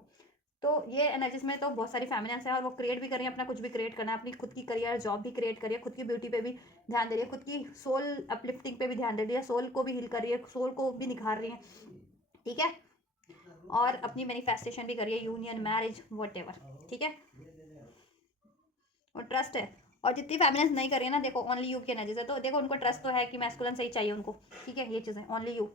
तो ये एनर्जीज में तो बहुत सारी फेमिनिन्स हैं और वो क्रिएट भी कर रही है, अपना कुछ भी क्रिएट करना है, अपनी खुद की करियर जॉब भी क्रिएट करिए, खुद की ब्यूटी पे भी ध्यान दे रही है, खुद की सोल अपलिफ्टिंग पे भी ध्यान दे रही है, सोल को भी हील कर रही है, सोल को भी निखार रही है। ठीक है, और अपनी मैनिफेस्टेशन भी करिए, यूनियन मैरिज वट एवर। ठीक है, और ट्रस्ट है। और जितनी फेमिनिन्स नहीं कर रही है ना, देखो ओनली यू की एनर्जीज है, तो देखो उनको ट्रस्ट तो है कि मैस्कुलिन सही चाहिए उनको। ठीक है, ये चीज़ें ओनली यू,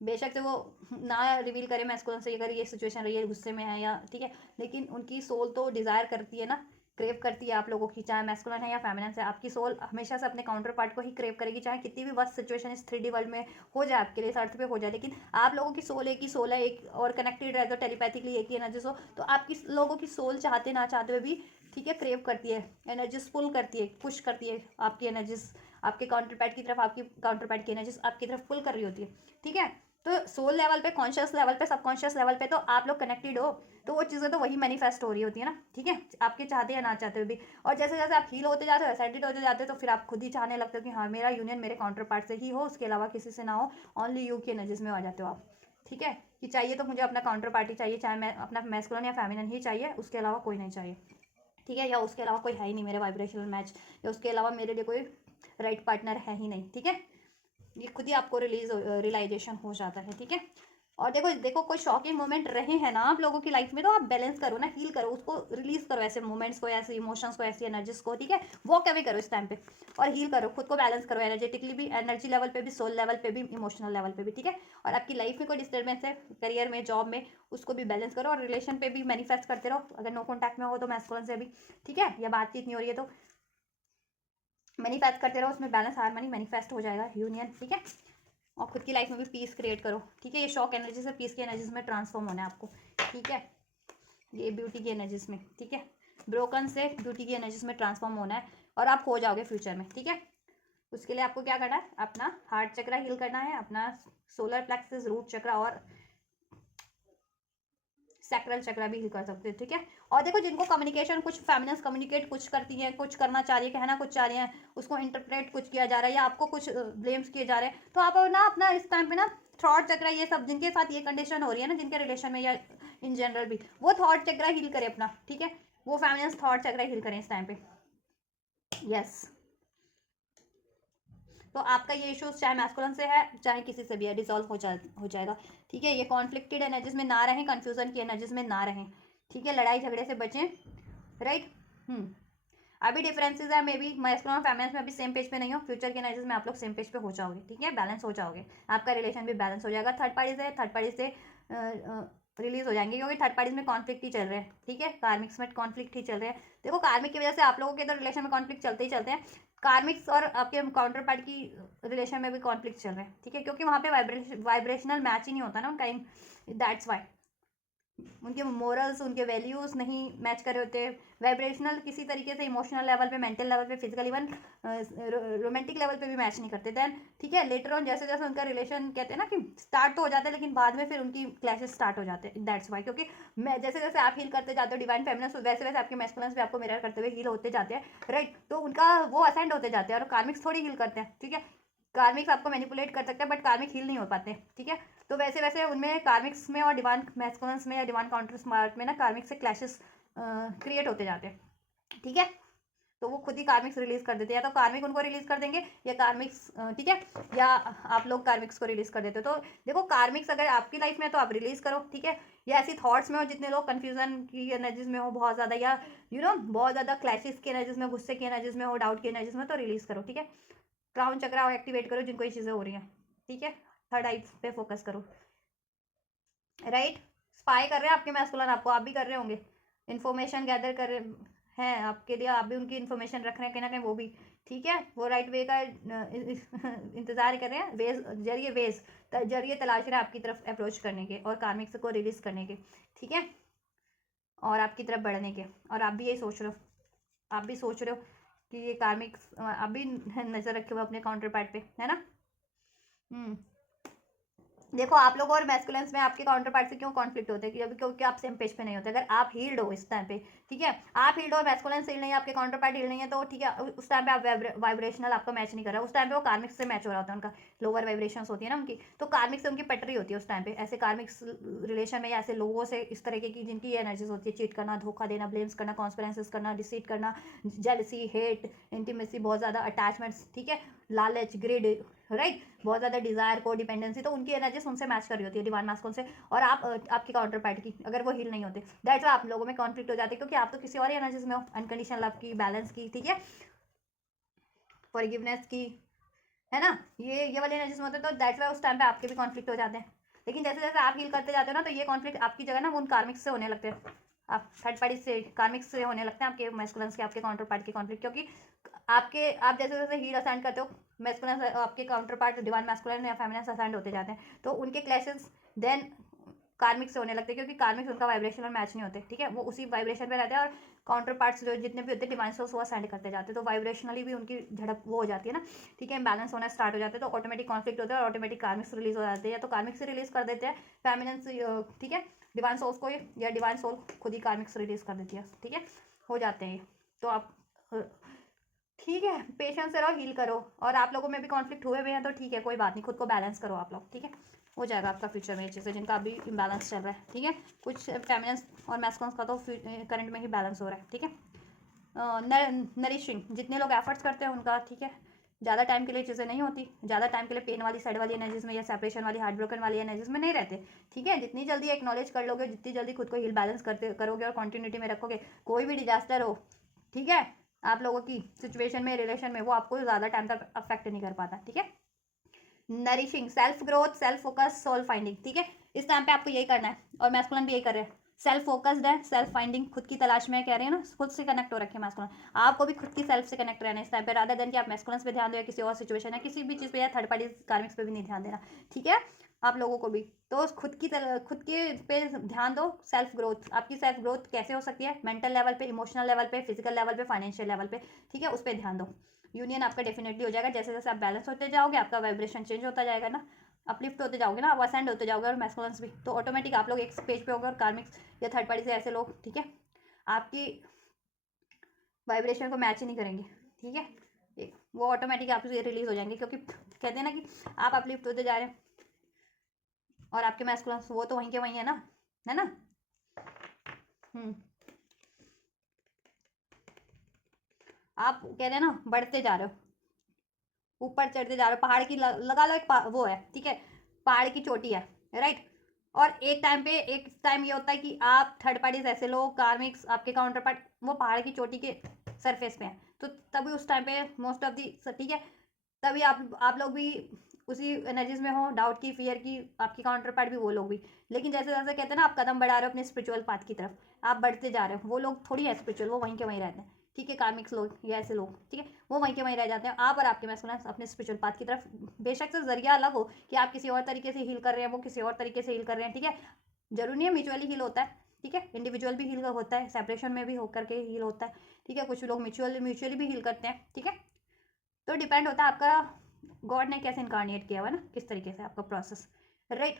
बेशक से वो ना रिवील करे मैस्कुलिन से अगर ये सिचुएशन रही है गुस्से में है या ठीक है, लेकिन उनकी सोल तो डिज़ायर करती है ना, क्रेव करती है आप लोगों की, चाहे मैस्कुलिन है या फेमिनिन है, आपकी सोल हमेशा से अपने काउंटर पार्ट को ही क्रेव करेगी, चाहे कितनी भी वर्स्ट सिचुएशन इस 3D वर्ल्ड में हो जाए आपके लिए, इस अर्थ पे हो जाए, लेकिन आप लोगों की सोल एक ही सोल है, एक और कनेक्टेड रहे तो टेलीपैथिकली एक ही एनर्जीज हो, तो आपकी लोगों की सोल चाहते ना चाहते हुए भी ठीक है क्रेव करती है, एनर्जीज पुल करती है, पुश करती है आपकी एनर्जीज आपके काउंटर पार्ट की तरफ, आपकी काउंटर पार्ट की एनर्जीज आपकी तरफ पुल कर रही होती है। ठीक है, तो सोल लेवल पे, कॉन्शियस लेवल पे, सबकॉन्शियस लेवल पे तो आप लोग कनेक्टेड हो, तो वो चीज़ें तो वही मैनिफेस्ट हो रही होती है ना। ठीक है, आपके चाहते या ना चाहते हुए भी, और जैसे जैसे आप हील होते जाते हो, एक्साइटेड होते जाते हो, तो फिर आप खुद ही चाहने लगते हो कि हाँ मेरा यूनियन मेरे काउंटर पार्ट से ही हो, उसके अलावा किसी से ना हो, ओनली यू की एनर्जीज में आ जाते हो आप। ठीक है, कि चाहिए तो मुझे अपना काउंटर पार्टी चाहिए, चाहे मैं अपना मैस्कुलिन या फेमिनिन ही चाहिए, उसके अलावा कोई नहीं चाहिए। ठीक है, या उसके अलावा कोई है ही नहीं मेरे वाइब्रेशनल मैच, या उसके अलावा मेरे लिए कोई राइट पार्टनर है ही नहीं। ठीक है, ये खुद ही आपको रियलाइजेशन हो जाता है। ठीक है, और देखो देखो कोई शॉकिंग मोमेंट रहे हैं ना आप लोगों की लाइफ में, तो आप बैलेंस करो ना, हील करो उसको, रिलीज करो ऐसे मोमेंट्स को, ऐसे इमोशंस को, ऐसी एनर्जीज को। ठीक है, वॉक अवे करो इस टाइम पे और हील करो, खुद को बैलेंस करो एनर्जेटिकली भी, एनर्जी लेवल पे भी, सोल लेवल पे भी, इमोशनल लेवल पे भी। ठीक है, और आपकी लाइफ में कोई डिस्टर्बेंस है करियर में, जॉब में, उसको भी बैलेंस करो, और रिलेशन पे भी मैनिफेस्ट करते रहो, अगर नो कॉन्टैक्ट में हो तो मैस्कुलिन से भी। ठीक है, या बातचीत नहीं हो रही है तो मैनिफेस्ट करते रहो, उसमें बैलेंस हार्मनी मैनिफेस्ट हो जाएगा, यूनियन। ठीक है, और खुद की लाइफ में भी पीस क्रिएट करो। ठीक है, ये शॉक एनर्जी से पीस की एनर्जीज में ट्रांसफॉर्म होना है आपको। ठीक है, ये ब्यूटी की एनर्जीज में। ठीक है, ब्रोकन से ब्यूटी की एनर्जीज में ट्रांसफॉर्म होना है और आप हो जाओगे फ्यूचर में। ठीक है, उसके लिए आपको क्या करना है, अपना हार्ट चक्रा हील करना है, अपना सोलर प्लेक्सस, रूट चक्रा और सैक्रल चक्रा भी हील कर सकते हैं। ठीक है, और देखो जिनको कम्युनिकेशन, कुछ फेमिनिन्स कम्युनिकेट कुछ करती हैं, कुछ करना चाह रही है, कहना कुछ चाह रही हैं, उसको इंटरप्रेट कुछ किया जा रहा है या आपको कुछ ब्लेम्स किए जा रहे हैं, तो आप ना अपना इस टाइम पे ना थॉट चक्रा, ये सब जिनके साथ ये कंडीशन हो रही है ना, जिनके रिलेशन में या इन जनरल भी, वो थॉट चक्रा हील करे अपना। ठीक है, वो फेमिनिन्स थॉट चक्रा हील करें इस टाइम पे। यस, तो आपका ये इश्यूज चाहे मैस्कुलिन से है चाहे किसी से भी है, डिसॉल्व हो जाएगा। ठीक है, ये कॉन्फ्लिक्टेड एनर्जीज में ना रहें, कंफ्यूजन की एनर्जीज में ना रहें। ठीक है, लड़ाई झगड़े से बचें। राइट, अभी डिफरेंसेस है, मे बी मैस्कुलिन और फेमिनिन में अभी सेम पेज पे नहीं हो, फ्यूचर के एनर्जीज में आप लोग सेम पेज पे हो जाओगे। ठीक है, बैलेंस हो जाओगे, आपका रिलेशन भी बैलेंस हो जाएगा, थर्ड पार्टी से रिलीज हो जाएंगे, क्योंकि थर्ड पार्टीज में कॉन्फ्लिक्ट ही चल रहे हैं। ठीक है, कार्मिक्स में कॉन्फ्लिक्ट ही चल रहे हैं। देखो कार्मिक की वजह से आप लोगों के तो रिलेशन में कॉन्फ्लिक्ट चलते ही चलते हैं, कार्मिक्स और आपके काउंटर पार्ट की रिलेशन में भी कॉन्फ्लिक्ट चल रहे हैं। ठीक है, क्योंकि वहाँ पे वाइब्रेशनल मैच ही नहीं होता ना उनका, दैट्स वाई उनके मोरल्स, उनके वैल्यूज़ नहीं मैच कर रहे होते, वाइब्रेशनल किसी तरीके से इमोशनल लेवल पे, मेंटल लेवल पे, फिजिकल, इवन रोमांटिक लेवल पे भी मैच नहीं करते। देन ठीक है, लेटर ऑन जैसे जैसे उनका रिलेशन कहते हैं ना कि स्टार्ट तो हो जाता है, लेकिन बाद में फिर उनकी क्लैशेस स्टार्ट हो जाते हैं। दैट्स वाई, क्योंकि मैं जैसे जैसे आप हील करते जाते हो डिवाइन फेमिनिन, वैसे वैसे आपके मैस्कुलिन्स भी आपको मिरर करते हुए हील होते जाते हैं। राइट, तो उनका वो असेंड होते जाते हैं और कार्मिक्स थोड़ी हील करते हैं। ठीक है, कार्मिक्स आपको मैनिपुलेट कर सकते हैं बट कार्मिक हील नहीं हो पाते। ठीक है, तो वैसे वैसे उनमें कार्मिक्स में और डिवाइन मैस्कुलिन्स में या डिवाइन काउंटर स्मार्ट में ना कार्मिक से क्लैशेस क्रिएट होते जाते हैं। ठीक है, तो वो खुद ही कार्मिक्स रिलीज कर देते हैं, या तो कार्मिक उनको रिलीज कर देंगे या कार्मिक्स, ठीक है, या आप लोग कार्मिक्स को रिलीज कर देते हो। तो देखो कार्मिक्स अगर आपकी लाइफ में है तो आप रिलीज करो, ठीक है, या ऐसी थॉट्स में हो, जितने लोग कंफ्यूजन की एनर्जीज में हो बहुत ज़्यादा, या बहुत ज़्यादा क्लैशेस की एनर्जीज में, गुस्से की एनर्जीज में हो, डाउट की एनर्जीज में, तो रिलीज करो, ठीक है। क्राउन चक्रा एक्टिवेट करो जिनको ये चीज़ें हो रही हैं, ठीक है। थर्ड आई पे फोकस करो, राइट। स्पाई कर रहे हैं आपके मैस्कुलिन आपको, आप भी कर रहे होंगे, इन्फॉर्मेशन गैदर कर रहे हैं आपके लिए, आप भी उनकी इन्फॉर्मेशन रख रहे हैं कहीं ना कहीं, वो भी ठीक है, वो राइट वे का इंतजार कर रहे हैं, वेज जरिए तलाश रहे हैं आपकी तरफ अप्रोच करने के और कार्मिक्स को रिलीज करने के, ठीक है, और आपकी तरफ बढ़ने के। और आप भी यही सोच रहे हो, आप भी सोच रहे हो कि ये कार्मिक्स, आप भी नज़र रखे हुए अपने काउंटर पार्ट पे, है ना। देखो आप लोग और मैस्कुलेंस में आपके काउंटर पार्ट से क्यों कॉन्फ्लिक्ट होते हैं, क्योंकि आप सेम पेज पे नहीं होते। अगर आप हील्ड हो इस टाइम पे, ठीक है, आप हील्ड हो, मैस्कुलेंस हील्ड नहीं है, आपके काउंटर पार्ट हील्ड नहीं है, तो ठीक है, उस टाइम पे आप वाइब्रेशनल आपका मैच नहीं कर रहा, उस टाइम पे वो कार्मिक्स से मैच हो रहा होता है, उनका लोअर वाइब्रेशंस होती है ना उनकी, तो कार्मिक से उनकी पटरी होती है उस टाइम पे। ऐसे कार्मिक्स रिलेशन में या ऐसे लोगों से इस तरीके की जिनकी एनर्जीज होती है, चीट करना, धोखा देना, ब्लेम्स करना, कॉन्स्पिरेंसीज करना, डिसीट करना, जेलसी, हेट, इंटीमेसी, बहुत ज़्यादा अटैचमेंट्स, ठीक है, लालच, ग्रिड, राइट, बहुत ज़्यादा डिजायर, को डिपेंडेंसी, तो उनकी एनर्जीज उनसे मैच कर रही होती है डिवाइन मास्कुलिन से, और आप आपके काउंटर पार्ट की अगर वो हील नहीं होते, दैट्स आप लोगों में कॉन्फ्लिक्ट हो जाते हैं, क्योंकि आप तो किसी और एनर्जीज में हो, अनकंडीशनल लव की, बैलेंस की, ठीक है, फॉरगिवनेस की, है ना, ये वाले एनर्जीज में होते हैं, तो दैट्स वाई उस टाइम पे आपके भी कॉन्फ्लिक्ट हो जाते हैं। लेकिन जैसे जैसे आप हील करते जाते हो ना, तो ये कॉन्फ्लिक्ट आपकी जगह ना उन कार्मिक्स से होने लगते हैं, आप थर्ड पार्टी से, कार्मिक्स से होने लगते हैं आपके मैस्कुलिन्स के, आपके काउंटर पार्ट के कॉन्फ्लिक्ट, क्योंकि आप जैसे जैसे हील असाइन करते हो, मैस्कुलिन आपके काउंटर पार्ट डिवाइन मैस्कुलिन या फेमिनिन असाइन होते जाते हैं, तो उनके क्लैशेस देन कार्मिक से होने लगते हैं, क्योंकि कार्मिक उनका वाइब्रेशन और मैच नहीं होते, ठीक है, वो उसी वाइब्रेशन पे रहते हैं, और काउंटर पार्ट्स जो जितने भी होते हैं डिवाइन सोल्स वो असेंड करते जाते हैं, तो वाइब्रेशनली भी उनकी झड़प वो हो जाती है ना, ठीक है, बैलेंस होना स्टार्ट हो जाते हैं, तो ऑटोमेटिक कॉन्फ्लिक्ट होता है और ऑटोमेटिक कार्मिक्स रिलीज हो जाते हैं, या तो कार्मिक्स से रिलीज कर देते हैं फेमिनिन, ठीक है, डिवाइन सोल्स को, या डिवाइन सोल खुद ही कार्मिक्स रिलीज कर देती है, ठीक है, हो जाते हैं। तो आप ठीक है, पेशेंस से रहो, हील करो, और आप लोगों में भी कॉन्फ्लिक्ट हुए हुए हैं तो ठीक है, कोई बात नहीं, खुद को बैलेंस करो आप लोग, ठीक है, हो जाएगा आपका फ्यूचर में ये चीज़ें जिनका अभी इम्बैलेंस चल रहा है, ठीक है, कुछ फेमिनिन्स और मैस्कुलिन्स का तो करंट में ही बैलेंस हो रहा है, ठीक है। नरिशिंग जितने लोग एफर्ट्स करते हैं उनका, ठीक है, ज़्यादा टाइम के लिए चीज़ें नहीं होती, ज़्यादा टाइम के लिए पेन वाली साइड वाली एनर्जीज में या सेपरेशन वाली हार्ट ब्रोकन वाली एनर्जीज में नहीं रहते, ठीक है, जितनी जल्दी एक्नॉलेज कर लोगे, जितनी जल्दी खुद को हील बैलेंस करते करोगे और कॉन्टिन्यूटी में रखोगे, कोई भी डिजास्टर हो, ठीक है, आप लोगों की सिचुएशन में, रिलेशन में, वो आपको ज़्यादा टाइम तक अफेक्ट नहीं कर पाता, ठीक है। Nourishing, self growth, self focus, soul finding, ठीक है, इस टाइम पे आपको यही करना है, और मैस्कुलिन भी यही कर रहे हैं, सेल्फ फोकस्ड है, सेल्फ फाइंडिंग, खुद की तलाश में कह रहे हैं ना, खुद से कनेक्ट हो रखे मैस्कुलिन, आपको भी खुद की सेल्फ से कनेक्ट रहना है इस टाइम पे, रादर देन कि आप मैस्कुलिन पे ध्यान दो या किसी और सिचुएशन है, किसी भी चीज़ पे या थर्ड पार्टी कार्मिक्स पे भी नहीं ध्यान देना, ठीक है, आप लोगों को भी तो खुद के पे ध्यान दो। सेल्फ ग्रोथ, आपकी सेल्फ ग्रोथ कैसे हो सकती है, मेंटल लेवल पे, इमोशनल लेवल पे, फिजिकल लेवल पे, फाइनेंशियल लेवल पे, ठीक है, उस पर ध्यान दो। यूनियन आपका डेफिनेटली हो जाएगा, जैसे जैसे आप बैलेंस होते जाओगे आपका वाइब्रेशन चेंज होता जाएगा ना, अपलिफ्ट होते जाओगे ना, आप असेंड होते जाओगे, और मैस्कुलिन्स भी, तो ऑटोमेटिक आप लोग एक पेज पे होगे, और कार्मिक्स या थर्ड पार्टी से ऐसे लोग, ठीक है, आपकी वाइब्रेशन को मैच ही नहीं करेंगे, ठीक है, वो ऑटोमेटिक आपसे रिलीज हो जाएंगे, क्योंकि कहते हैं ना कि आप अपलिफ्ट होते जा रहे हैं और आपके मैस्कुलिन्स वो तो वहीं के वहीं है ना। आप कह रहे हैं ना बढ़ते जा रहे हो, ऊपर चढ़ते जा रहे हो, पहाड़ की लगा लो एक वो है, ठीक है, पहाड़ की चोटी है, राइट, और एक टाइम ये होता है कि आप थर्ड पार्टीज ऐसे लोग, कार्मिक्स आपके काउंटर पार्ट वो पहाड़ की चोटी के सरफेस पे हैं, तो तभी उस टाइम पे मोस्ट ऑफ दी, ठीक है, तभी आप लोग भी उसी एनर्जीज में हो, डाउट की, फियर की, आपकी काउंटर पार्ट भी वो लोग भी। लेकिन जैसे जैसे कहते हैं ना आप कदम बढ़ा रहे हो अपने स्पिरिचुअल पाथ की तरफ, आप बढ़ते जा रहे हो, वो लोग थोड़ी है स्पिरिचुअल, वो वहीं के वहीं रहते हैं, ठीक है, कार्मिक्स लोग या ऐसे लोग, ठीक है, वो वहीं के वहीं रह जाते हैं, आप और आपके मैस्कुलिन अपने स्पिरिचुअल पाथ की तरफ, बेशक से जरिया अलग हो कि आप किसी और तरीके से हील कर रहे हैं, वो किसी और तरीके से हील कर रहे हैं, ठीक है, जरूरी नहीं है म्यूचुअली हील होता है, ठीक है, इंडिविजुअल भी हील होता है, सेपरेशन में भी होकर के हील होता है, ठीक है, कुछ लोग म्यूचुअली भी हील करते हैं, ठीक है, तो डिपेंड होता है आपका गॉड ने कैसे इनकारनेट किया हुआ ना, किस तरीके से आपका प्रोसेस, राइट,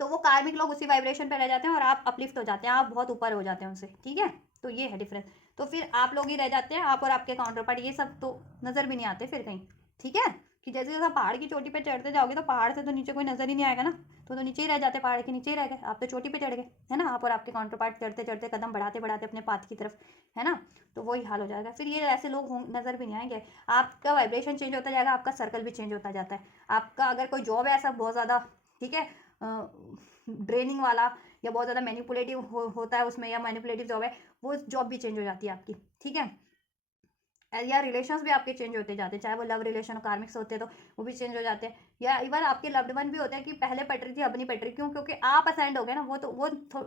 तो वो कार्मिक लोग उसी वाइब्रेशन पे रह जाते हैं और आप अपलिफ्ट हो जाते हैं, आप बहुत ऊपर हो जाते हैं उनसे, ठीक है, तो ये है डिफरेंस, तो फिर आप लोग ही रह जाते हैं, आप और आपके काउंटर पार्ट, ये सब तो नज़र भी नहीं आते फिर कहीं, ठीक है, कि जैसे जैसे आप पहाड़ की चोटी पे चढ़ते जाओगे तो पहाड़ से तो नीचे कोई नज़र ही नहीं आएगा ना, तो नीचे ही रह जाते, पहाड़ के नीचे ही रह गए, आप तो चोटी पे चढ़ गए, है ना, आप और आपके काउंटर पार्ट चढ़ते चढ़ते कदम बढ़ाते बढ़ाते अपने पाथ की तरफ, है ना, तो वही हाल हो जाएगा। फिर ये ऐसे लोग नज़र भी नहीं आएंगे, आपका वाइब्रेशन चेंज होता जाएगा, आपका सर्कल भी चेंज होता जाता है। आपका अगर कोई जॉब है ऐसा बहुत ज़्यादा, ठीक है, ड्रेनिंग वाला या बहुत ज़्यादा मैनिपुलेटिव होता है उसमें, या मैनिपुलेटिव जॉब है, वो जॉब भी चेंज हो जाती है आपकी, ठीक है। या रिलेशंस भी आपके चेंज होते जाते हैं, चाहे वो लव रिलेशन कार्मिक्स होते हैं तो वो भी चेंज हो जाते हैं, या इवन आपके लव्ड वन भी होते हैं कि पहले पट रही थी अब नहीं पट रही, क्यों? क्योंकि आप असेंड हो गए ना, वो तो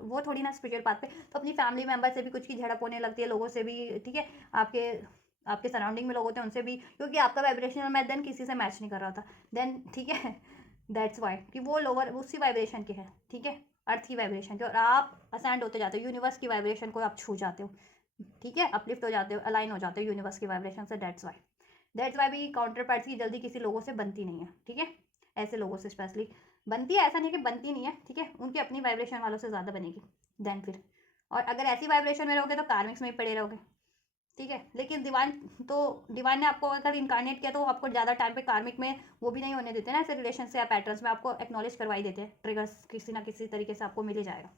वो थोड़ी ना स्पिरिचुअल पाथ पे, तो अपनी फैमिली मेंबर से भी कुछ की झड़प होने लगती है, लोगों से भी, ठीक है, आपके आपके सराउंडिंग में लोग होते हैं उनसे भी, क्योंकि आपका वाइब्रेशनल मैच देन किसी से मैच नहीं कर रहा था देन, ठीक है, दैट्स वाई कि वो लोअर उसी वाइब्रेशन के हैं, ठीक है, अर्थ की वाइब्रेशन के, और आप असेंड होते जाते हो, यूनिवर्स की वाइब्रेशन को आप छू जाते हो, ठीक है, अपलिफ्ट हो जाते हो, अलाइन हो जाते हो यूनिवर्स की वाइब्रेशन से, दैट्स वाई भी काउंटर पार्ट्स की जल्दी किसी लोगों से बनती नहीं है, ठीक है, ऐसे लोगों से स्पेशली बनती है, ऐसा नहीं कि बनती नहीं है, ठीक है, उनकी अपनी वाइब्रेशन वालों से ज़्यादा बनेगी देन फिर, और अगर ऐसी वाइब्रेशन में रहोगे तो कार्मिक्स में ही पड़े रहोगे, ठीक है। लेकिन डिवाइन, तो डिवाइन ने आपको अगर इनकारनेट किया तो आपको ज़्यादा टाइम पे कार्मिक में वो भी नहीं होने देते ना, ऐसे रिलेशन से या पैटर्न्स में आपको एक्नॉलेज करवाई देते हैं, ट्रिगर्स किसी ना किसी तरीके से आपको मिल ही जाएगा,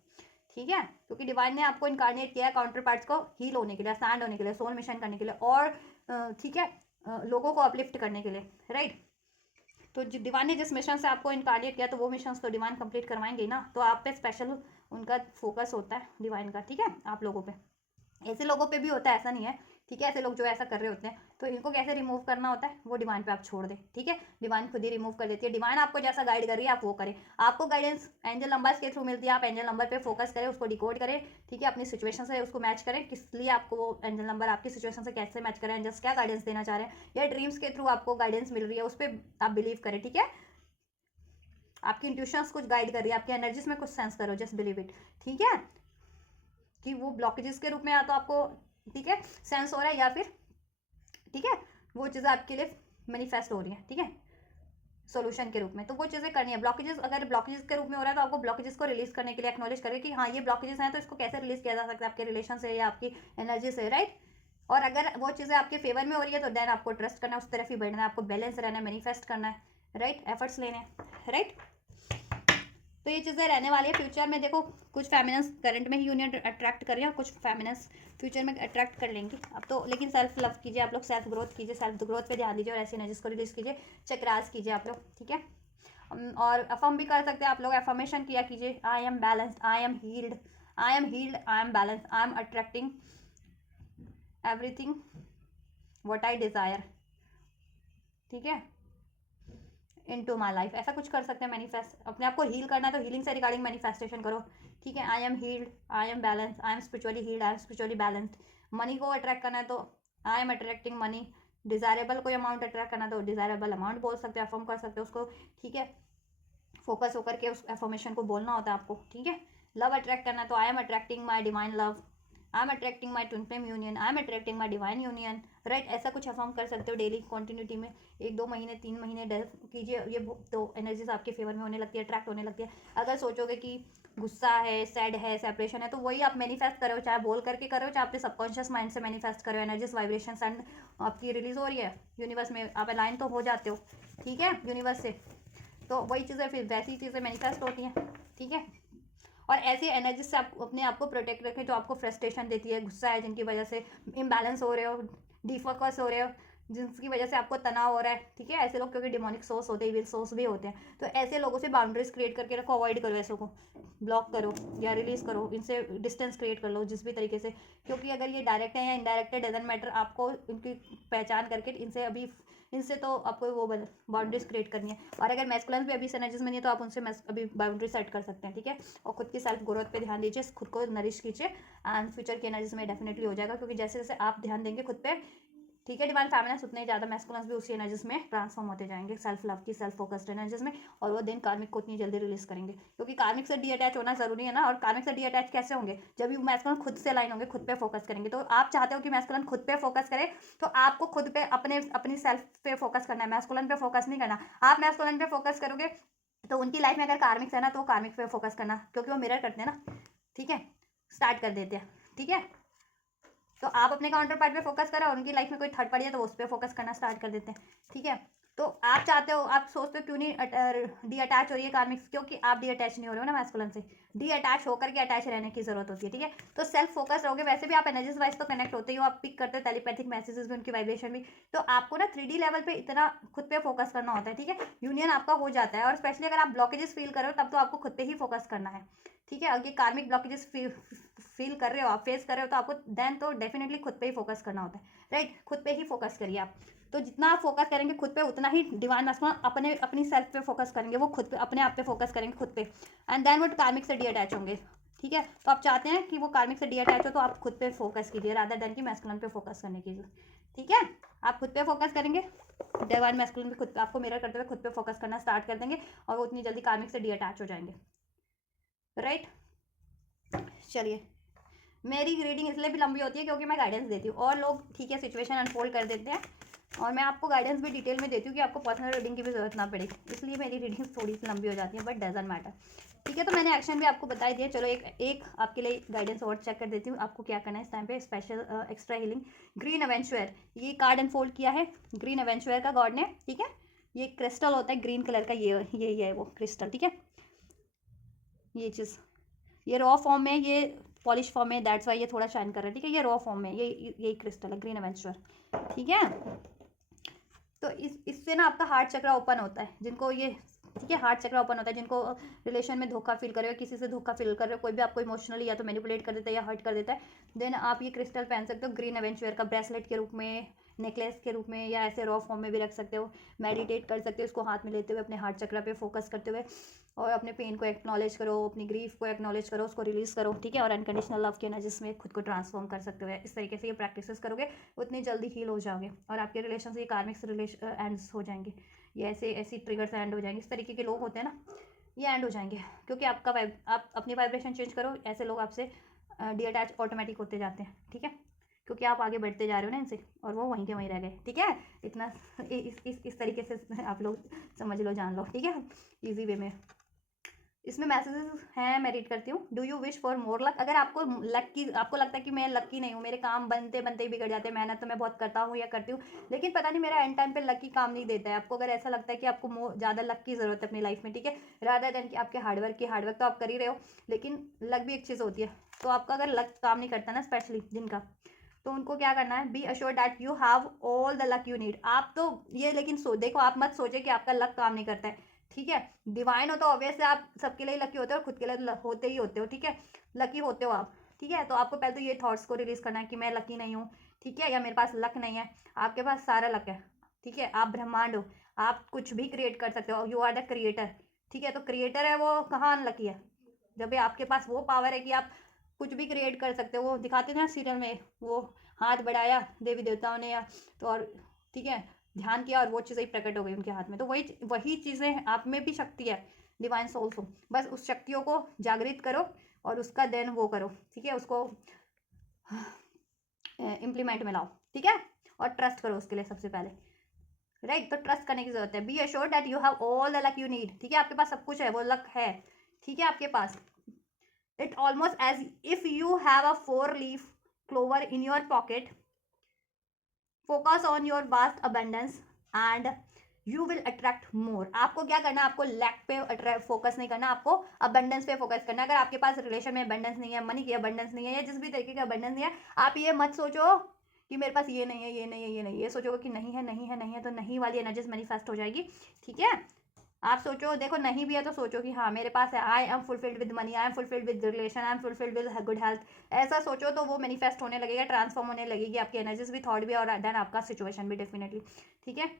ठीक है, क्योंकि डिवाइन ने आपको इनकारनेट किया है काउंटर पार्ट्स को हील होने के लिए, स्टैंड होने के लिए, सोल मिशन करने के लिए, और ठीक है, लोगों को अपलिफ्ट करने के लिए, राइट। तो डिवाइन ने जिस मिशन से आपको इनकारनेट किया तो वो मिशन तो डिवाइन कंप्लीट करवाएंगे ना, तो आप पे स्पेशल उनका फोकस होता है डिवाइन का, ठीक है, आप लोगों पे, ऐसे लोगों पे भी होता है, ऐसा नहीं है, ठीक है, ऐसे लोग जो ऐसा कर रहे होते हैं, तो इनको कैसे रिमूव करना होता है वो डिवाइन पे आप छोड़ दें, ठीक है, डिवाइन खुद ही रिमूव कर देती है, डिवाइन आपको जैसा गाइड कर रही है आप वो करें, आपको गाइडेंस एंजल नंबर्स के थ्रू मिलती है, आप एंजल नंबर पे फोकस करें, उसको डिकोड करें, ठीक है, अपनी सिचुएशन से उसको मैच करें, किस लिए आपको वो एंजल नंबर आपकी सिचुएशन से कैसे मैच करें, एंजल्स क्या गाइडेंस देना चाह रहे हैं, या ड्रीम्स के थ्रू आपको गाइडेंस मिल रही है, उस पर आप बिलीव करें, ठीक है, आपकी इंट्यूशंस कुछ गाइड कर रही है, आपकी एनर्जीज में कुछ सेंस करो, जस्ट बिलीव इट, ठीक है, कि वो ब्लॉकेजेस के रूप में या तो आपको, ठीक है, सेंस हो रहा है, या फिर, ठीक है, वो चीज़ें आपके लिए मैनिफेस्ट हो रही हैं, ठीक है, सॉल्यूशन के रूप में, तो वो चीज़ें करनी है। ब्लॉकेजेस अगर ब्लॉकेजेस के रूप में हो रहा है तो आपको ब्लॉकेजेस को रिलीज करने के लिए एक्नॉलेज करें कि हाँ ये ब्लॉकेजेस हैं, तो इसको कैसे रिलीज किया जा सकता है आपके रिलेशन से या आपकी एनर्जी से, राइट। और अगर वो चीज़ें आपके फेवर में हो रही है तो देन आपको ट्रस्ट करना है, उस तरफ ही बढ़ना है, आपको बैलेंस रहना है, मैनिफेस्ट करना है, राइट, एफर्ट्स लेने हैं, राइट। तो ये चीज़ें रहने वाली है फ्यूचर में, देखो कुछ फेमिनस करंट में ही यूनियन अट्रैक्ट कर रही है और कुछ फेमिनस फ्यूचर में अट्रैक्ट कर लेंगी अब तो, लेकिन सेल्फ लव कीजिए आप लोग, सेल्फ ग्रोथ कीजिए, सेल्फ ग्रोथ पे ध्यान दीजिए, और ऐसी एनर्जीज को रिलीज कीजिए, चक्रास कीजिए आप लोग, ठीक है। और अफर्म भी कर सकते हैं आप लोग, एफर्मेशन किया कीजिए, I am balanced, I am healed, I am healed, I M balanced, I am attracting everything what I desire, ठीक है, इनटू माई लाइफ, ऐसा कुछ कर सकते हैं मैनिफेस्ट, अपने आप को हील करना है तो हीलिंग से रिगार्डिंग मैनिफेस्टेशन करो, ठीक है, I am healed, I am balance, I am spiritually healed, I am spiritually balanced, money को अट्रैक्ट करना है तो I am attracting money, desirable कोई अमाउंट अट्रैक्ट करना है तो डिज़ायरेबल अमाउंट बोल सकते हैं, अफर्म कर सकते हैं उसको, ठीक है, फोकस होकर के उस एफर्मेशन को बोलना होता है आपको, ठीक है। लव अट्रैक्ट करना है तो I am attracting my divine love, I am attracting my twin flame union, I am attracting my divine union, right, ऐसा कुछ अफर्म कर सकते हो डेली कंटिन्यूटी में, 1-2 महीने 3 महीने कीजिए, ये तो एनर्जीज आपके फेवर में होने लगती है, अट्रैक्ट होने लगती है। अगर सोचोगे कि गुस्सा है, सैड है, सेपरेशन है, तो वही आप मैनिफेस्ट करो, चाहे बोल करके करो, चाहे अपने सबकॉन्शियस माइंड से मैनिफेस्ट करो, एनर्जीज वाइब्रेशन एंड आपकी रिलीज हो रही है यूनिवर्स में, आप अलाइन तो हो जाते हो, ठीक है, यूनिवर्स से, तो वही चीज़ें फिर वैसी चीज़ें मैनिफेस्ट होती हैं, ठीक है। और ऐसी एनर्जी से आप अपने आप को प्रोटेक्ट रखें जो आपको फ्रस्ट्रेशन देती है, गुस्सा है जिनकी वजह से इम्बैलेंस हो रहे हो, डिफोकस हो रहे हो, जिनकी वजह से आपको तनाव हो रहा है, ठीक है, ऐसे लोग क्योंकि डिमोनिक सोर्स होते हैं, इविल सोर्स भी होते हैं, तो ऐसे लोगों से बाउंड्रीज क्रिएट करके रखो, अवॉइड करो, ऐसों को ब्लॉक करो या रिलीज करो, इनसे डिस्टेंस क्रिएट कर लो जिस भी तरीके से, क्योंकि अगर ये डायरेक्ट है या इनडायरेक्ट है डजंट मैटर, आपको इनकी पहचान करके इनसे तो आपको वो बाउंड्रीज क्रिएट करनी है, और अगर मैस्कुलिन भी अभी एनर्जीज में नहीं है तो आप उनसे अभी बाउंड्री सेट कर सकते हैं, ठीक है। और खुद की सेल्फ ग्रोथ पे ध्यान दीजिए, खुद को नरिश कीजिए, एंड फ्यूचर की एनर्जीज में डेफिनेटली हो जाएगा, क्योंकि जैसे जैसे आप ध्यान देंगे खुद पे, ठीक है, डिवाइन फेमिनिन उतने ही ज़्यादा मैस्कुलिन भी उसी एनर्जीज में ट्रांसफॉर्म होते जाएंगे, सेल्फ लव की, सेल्फ फोकस्ड एनर्जीज में, और वो दिन कार्मिक को उतनी जल्दी रिलीज करेंगे, क्योंकि कार्मिक से डी अटैच होना जरूरी है ना, और कार्मिक से डी अटैच कैसे होंगे, जब भी मैस्कुलिन खुद से लाइन होंगे, खुद पे फोकस करेंगे, तो आप चाहते हो कि मैस्कुलिन खुद पे फोकस करे, तो आपको खुद पे अपनी सेल्फ पे फोकस करना है, मैस्कुलिन पे फोकस नहीं करना। आप मैस्कुलिन पे फोकस करोगे तो उनकी लाइफ में अगर कार्मिक्स है ना, तो कार्मिक पे फोकस करना, क्योंकि वो मिरर करते हैं ना, ठीक है, स्टार्ट कर देते हैं, ठीक है। तो आप अपने काउंटर पार्ट पे फोकस करो, और उनकी लाइफ में कोई थर्ड पार्टी है तो उस पर फोकस करना स्टार्ट कर देते हैं, ठीक है। तो आप चाहते हो, आप सोचते हो क्यों नहीं डी अटैच हो रही है कार्मिक्स, क्योंकि आप डी अटैच नहीं हो रहे हो ना मैस्कुलिन से। डी अटैच होकर के अटैच रहने की जरूरत होती है, ठीक है। तो सेल्फ फोकस रहोगे, वैसे भी आप एनर्जीज वाइज तो कनेक्ट होते ही हो, आप पिक करते हो टेलीपैथिक मैसेजेस भी, उनकी वाइब्रेशन भी। तो आपको ना 3D लेवल पे इतना खुद पे फोकस करना होता है, ठीक है। यूनियन आपका हो जाता है, और स्पेशली अगर आप ब्लॉकेजेस फील कर रहे हो तब तो आपको खुद पे ही फोकस करना है, ठीक है। अगर कार्मिक ब्लॉकेजेस फील कर रहे हो, आप फेस कर रहे हो, तो आपको देन तो डेफिनेटली खुद पे ही फोकस करना होता है, राइट। खुद पे ही फोकस करिए आप। तो जितना आप फोकस करेंगे खुद पे, उतना ही डिवाइन मैस्कुलिन अपने अपनी सेल्फ पे फोकस करेंगे, वो खुद पे अपने आप पे फोकस करेंगे खुद पे, एंड देन वो कार्मिक से डी अटैच होंगे, ठीक है। तो आप चाहते हैं कि वो कार्मिक से डी अटैच हो, तो आप खुद पे फोकस कीजिए रादर देन कि मैस्कुलिन पे फोकस करने कीजिए, ठीक है। आप खुद पे फोकस करेंगे, डिवाइन मैस्कुलिन भी खुद आपको मिरर करते हुए खुद पे फोकस करना स्टार्ट कर देंगे, और वो उतनी जल्दी कार्मिक से डी अटैच हो जाएंगे, राइट। चलिए, मेरी रीडिंग इसलिए भी लंबी होती है क्योंकि मैं गाइडेंस देती हूँ, और लोग ठीक है सिचुएशन अनफोल्ड कर देते हैं, और मैं आपको गाइडेंस भी डिटेल में देती हूँ कि आपको पर्सनल रीडिंग की भी जरूरत ना पड़े, इसलिए मेरी रीडिंग थोड़ी सी लंबी हो जाती है, बट डजंट मैटर, ठीक है। तो मैंने एक्शन भी आपको बताई दिए। चलो एक आपके लिए गाइडेंस और चेक कर देती हूँ, आपको क्या करना है इस टाइम पे। स्पेशल एक्स्ट्रा हीलिंग ग्रीन एवेंचुअर, ये कार्ड अनफोल्ड किया है ग्रीन एवेंचुअर का गॉड ने, ठीक है। ये क्रिस्टल होता है ग्रीन कलर का, ये है वो क्रिस्टल, ठीक है। ये चीज़, ये रॉ फॉर्म में, ये पॉलिश फॉर्म में, दैट्स वाई ये थोड़ा शाइन कर रहा है, ठीक है। ये रॉ फॉर्म में, ये क्रिस्टल है ग्रीन एवेंचुअर, ठीक है। तो इससे ना आपका हार्ट चक्रा ओपन होता है, जिनको ये, ठीक है, हार्ट चक्रा ओपन होता है, जिनको रिलेशन में धोखा फील कर रहे हो, किसी से धोखा फील कर रहे हो, कोई भी आपको इमोशनली या तो मैनिपुलेट कर देता है या हर्ट कर देता है, देन आप ये क्रिस्टल पहन सकते हो ग्रीन एवेंचुअर का, ब्रेसलेट के रूप में, नेकलेस के रूप में, या ऐसे रॉ फॉर्म में भी रख सकते हो। मेडिटेट कर सकते हो इसको हाथ में लेते हुए, अपने हार्ट चक्रा पे फोकस करते हुए, और अपने पेन को एक्नॉलेज करो, अपनी ग्रीफ को एक्नॉलेज करो, उसको रिलीज करो, ठीक है। और अनकंडीशनल लव के एनर्जीज में खुद को ट्रांसफॉर्म कर सकते हो। इस तरीके से ये प्रैक्टिसेस करोगे, उतनी जल्दी हील हो जाओगे, और आपके रिलेशन से ये कार्मिक रिलेशन एंड्स हो जाएंगे, ये ऐसे ऐसी ट्रिगर्स एंड हो जाएंगे। इस तरीके के लोग होते हैं ना, ये एंड हो जाएंगे, क्योंकि आप अपनी वाइब्रेशन चेंज करो, ऐसे लोग आपसे डी अटैच ऑटोमेटिक होते जाते हैं, ठीक है। क्योंकि आप आगे बढ़ते जा रहे हो ना इनसे, और वो वहीं के वहीं रह गए, ठीक है। इतना इस तरीके से आप लोग समझ लो, जान लो, ठीक है, ईजी वे में। इसमें मैसेजेस हैं, मैं रीड करती हूँ। Do you wish for more luck, अगर आपको लक की, आपको लगता है कि मैं लकी नहीं हूँ, मेरे काम बनते बनते ही बिगड़ जाते हैं, मेहनत तो मैं बहुत करता हूँ या करती हूँ, लेकिन पता नहीं मेरा एंड टाइम पे लकी काम नहीं देता है। आपको अगर ऐसा लगता है कि आपको ज़्यादा लक की ज़रूरत है अपनी लाइफ में, ठीक है, रादर देन कि आपके हार्डवर्क तो आप कर ही रहे हो, लेकिन लक भी एक चीज़ होती है। तो आपका अगर लक काम नहीं करता ना, स्पेशली जिनका, तो उनको क्या करना है, be assure that you have all the luck you need. आप तो ये, लेकिन देखो, आप मत सोचे कि आपका लक काम नहीं करता है, ठीक है। डिवाइन हो तो ऑब्वियसली आप सबके लिए लकी होते हो, और खुद के लिए होते ही होते हो, ठीक है, लकी होते हो आप, ठीक है। तो आपको पहले तो ये थॉट्स को रिलीज करना है कि मैं लकी नहीं हूँ, ठीक है, या मेरे पास लक नहीं है। आपके पास सारा लक है, ठीक है। आप ब्रह्मांड हो, आप कुछ भी क्रिएट कर सकते हो, यू आर द क्रिएटर, ठीक है। तो क्रिएटर है वो कहाँ अनलकी है, जब भी आपके पास वो पावर है कि आप कुछ भी क्रिएट कर सकते हो। वो दिखाते थे ना सीरियल में, वो हाथ बढ़ाया देवी देवताओं ने, या तो, और ठीक है, ध्यान किया और वो चीज़ें प्रकट हो गई उनके हाथ में। तो वही वही चीज़ें आप में भी शक्ति है, डिवाइन सोल्स हो, बस उस शक्तियों को जागृत करो, और उसका देन वो करो, ठीक है, उसको इम्प्लीमेंट में लाओ, ठीक है। और ट्रस्ट करो उसके लिए सबसे पहले, राइट। तो ट्रस्ट करने की जरूरत है। B assured that you have all the luck you need, ठीक है, आपके पास सब कुछ है, वो लक है, ठीक है, आपके पास। It almost as if you have a 4-leaf clover in your pocket. Focus on your vast abundance and you will attract more. आपको क्या करना है, आपको लैक पे फोकस नहीं करना, आपको अबंडेंस पे फोकस करना है। अगर आपके पास रिलेशन में अबंडेंस नहीं है, मनी की अबंडेंस नहीं है, या जिस भी तरीके का अबंडेंस नहीं है, आप ये मत सोचो कि मेरे पास ये नहीं है, ये नहीं है, ये नहीं है। ये सोचोगे कि नहीं है, नहीं है, नहीं है, तो नहीं वाली एनर्जीज मैनिफेस्ट हो जाएगी, ठीक है। आप सोचो, देखो नहीं भी है तो सोचो कि हाँ मेरे पास है, I M fulfilled with money, I am fulfilled with relation, I am fulfilled with good health. ऐसा सोचो तो वो मैनिफेस्ट होने लगेगा, ट्रांसफॉर्म होने लगेगी आपकी एनर्जीज भी, थॉट भी, और देन आपका सिचुएशन भी डेफिनेटली, ठीक है।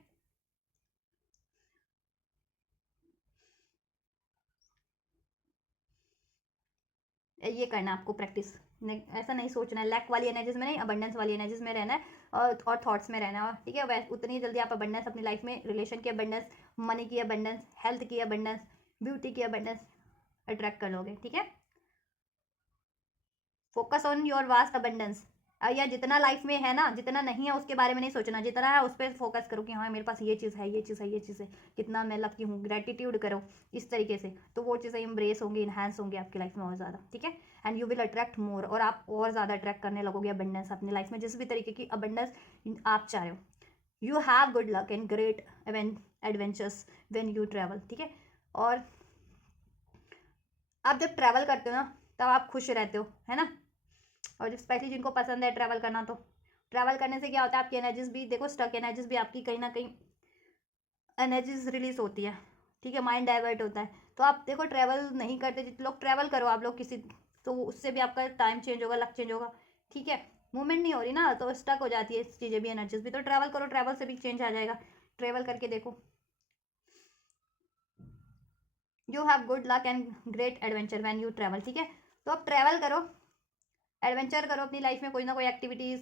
ये करना है आपको प्रैक्टिस, ऐसा नहीं सोचना है, लैक वाली एनर्जीज में नहीं, अबंडेंस वाली एनर्जीज में रहना है, और थॉट्स में रहना है, ठीक है। वैसे उतनी जल्दी आप अबंडेंस अपनी लाइफ में, रिलेशन की अबंडेंस, मनी की अबंडेंस, हेल्थ की अबंडेंस, ब्यूटी की अबंडेंस अट्रैक्ट कर लोगे, ठीक है। Focus on your vast abundance, या जितना लाइफ में है ना, जितना नहीं है उसके बारे में नहीं सोचना, जितना है उस पर फोकस करो कि हाँ मेरे पास ये चीज़ है, ये चीज़ है, ये चीज़ है, कितना मैं लकी हूँ, ग्रेटिट्यूड करो इस तरीके से, तो वो चीज़ें इम्ब्रेस होंगी, इन्हांस होंगी आपकी लाइफ में और ज़्यादा, ठीक है। And you will attract more, और आप और ज़्यादा अट्रैक्ट करने लगोगे अबंडेंस अपनी लाइफ में, जिस भी तरीके की अबंडेंस आप चाह रहे हो। You have good luck and great adventures when you travel, ठीक है। और आप जब ट्रैवल करते हो ना तब आप खुश रहते हो, है ना। और जब स्पेशली जिनको पसंद है ट्रैवल करना, तो ट्रैवल करने से क्या होता है, आपकी एनर्जीज भी देखो, स्टक एनर्जीज भी आपकी कहीं ना कहीं एनर्जीज रिलीज होती है, ठीक है, माइंड डाइवर्ट होता है। तो आप देखो ट्रैवल नहीं करते, जितने लोग ट्रैवल करो आप लोग किसी, तो उससे भी आपका टाइम चेंज होगा, लक चेंज होगा, ठीक है। मूवमेंट नहीं हो रही ना तो स्टक हो जाती है चीज़ें भी, एनर्जीज भी। तो ट्रैवल करो, ट्रैवल से भी चेंज आ जाएगा, ट्रैवल करके देखो। You have good luck and great adventure when you travel, ठीक है। तो आप ट्रैवल करो, एडवेंचर करो अपनी लाइफ में, कोई ना कोई एक्टिविटीज़,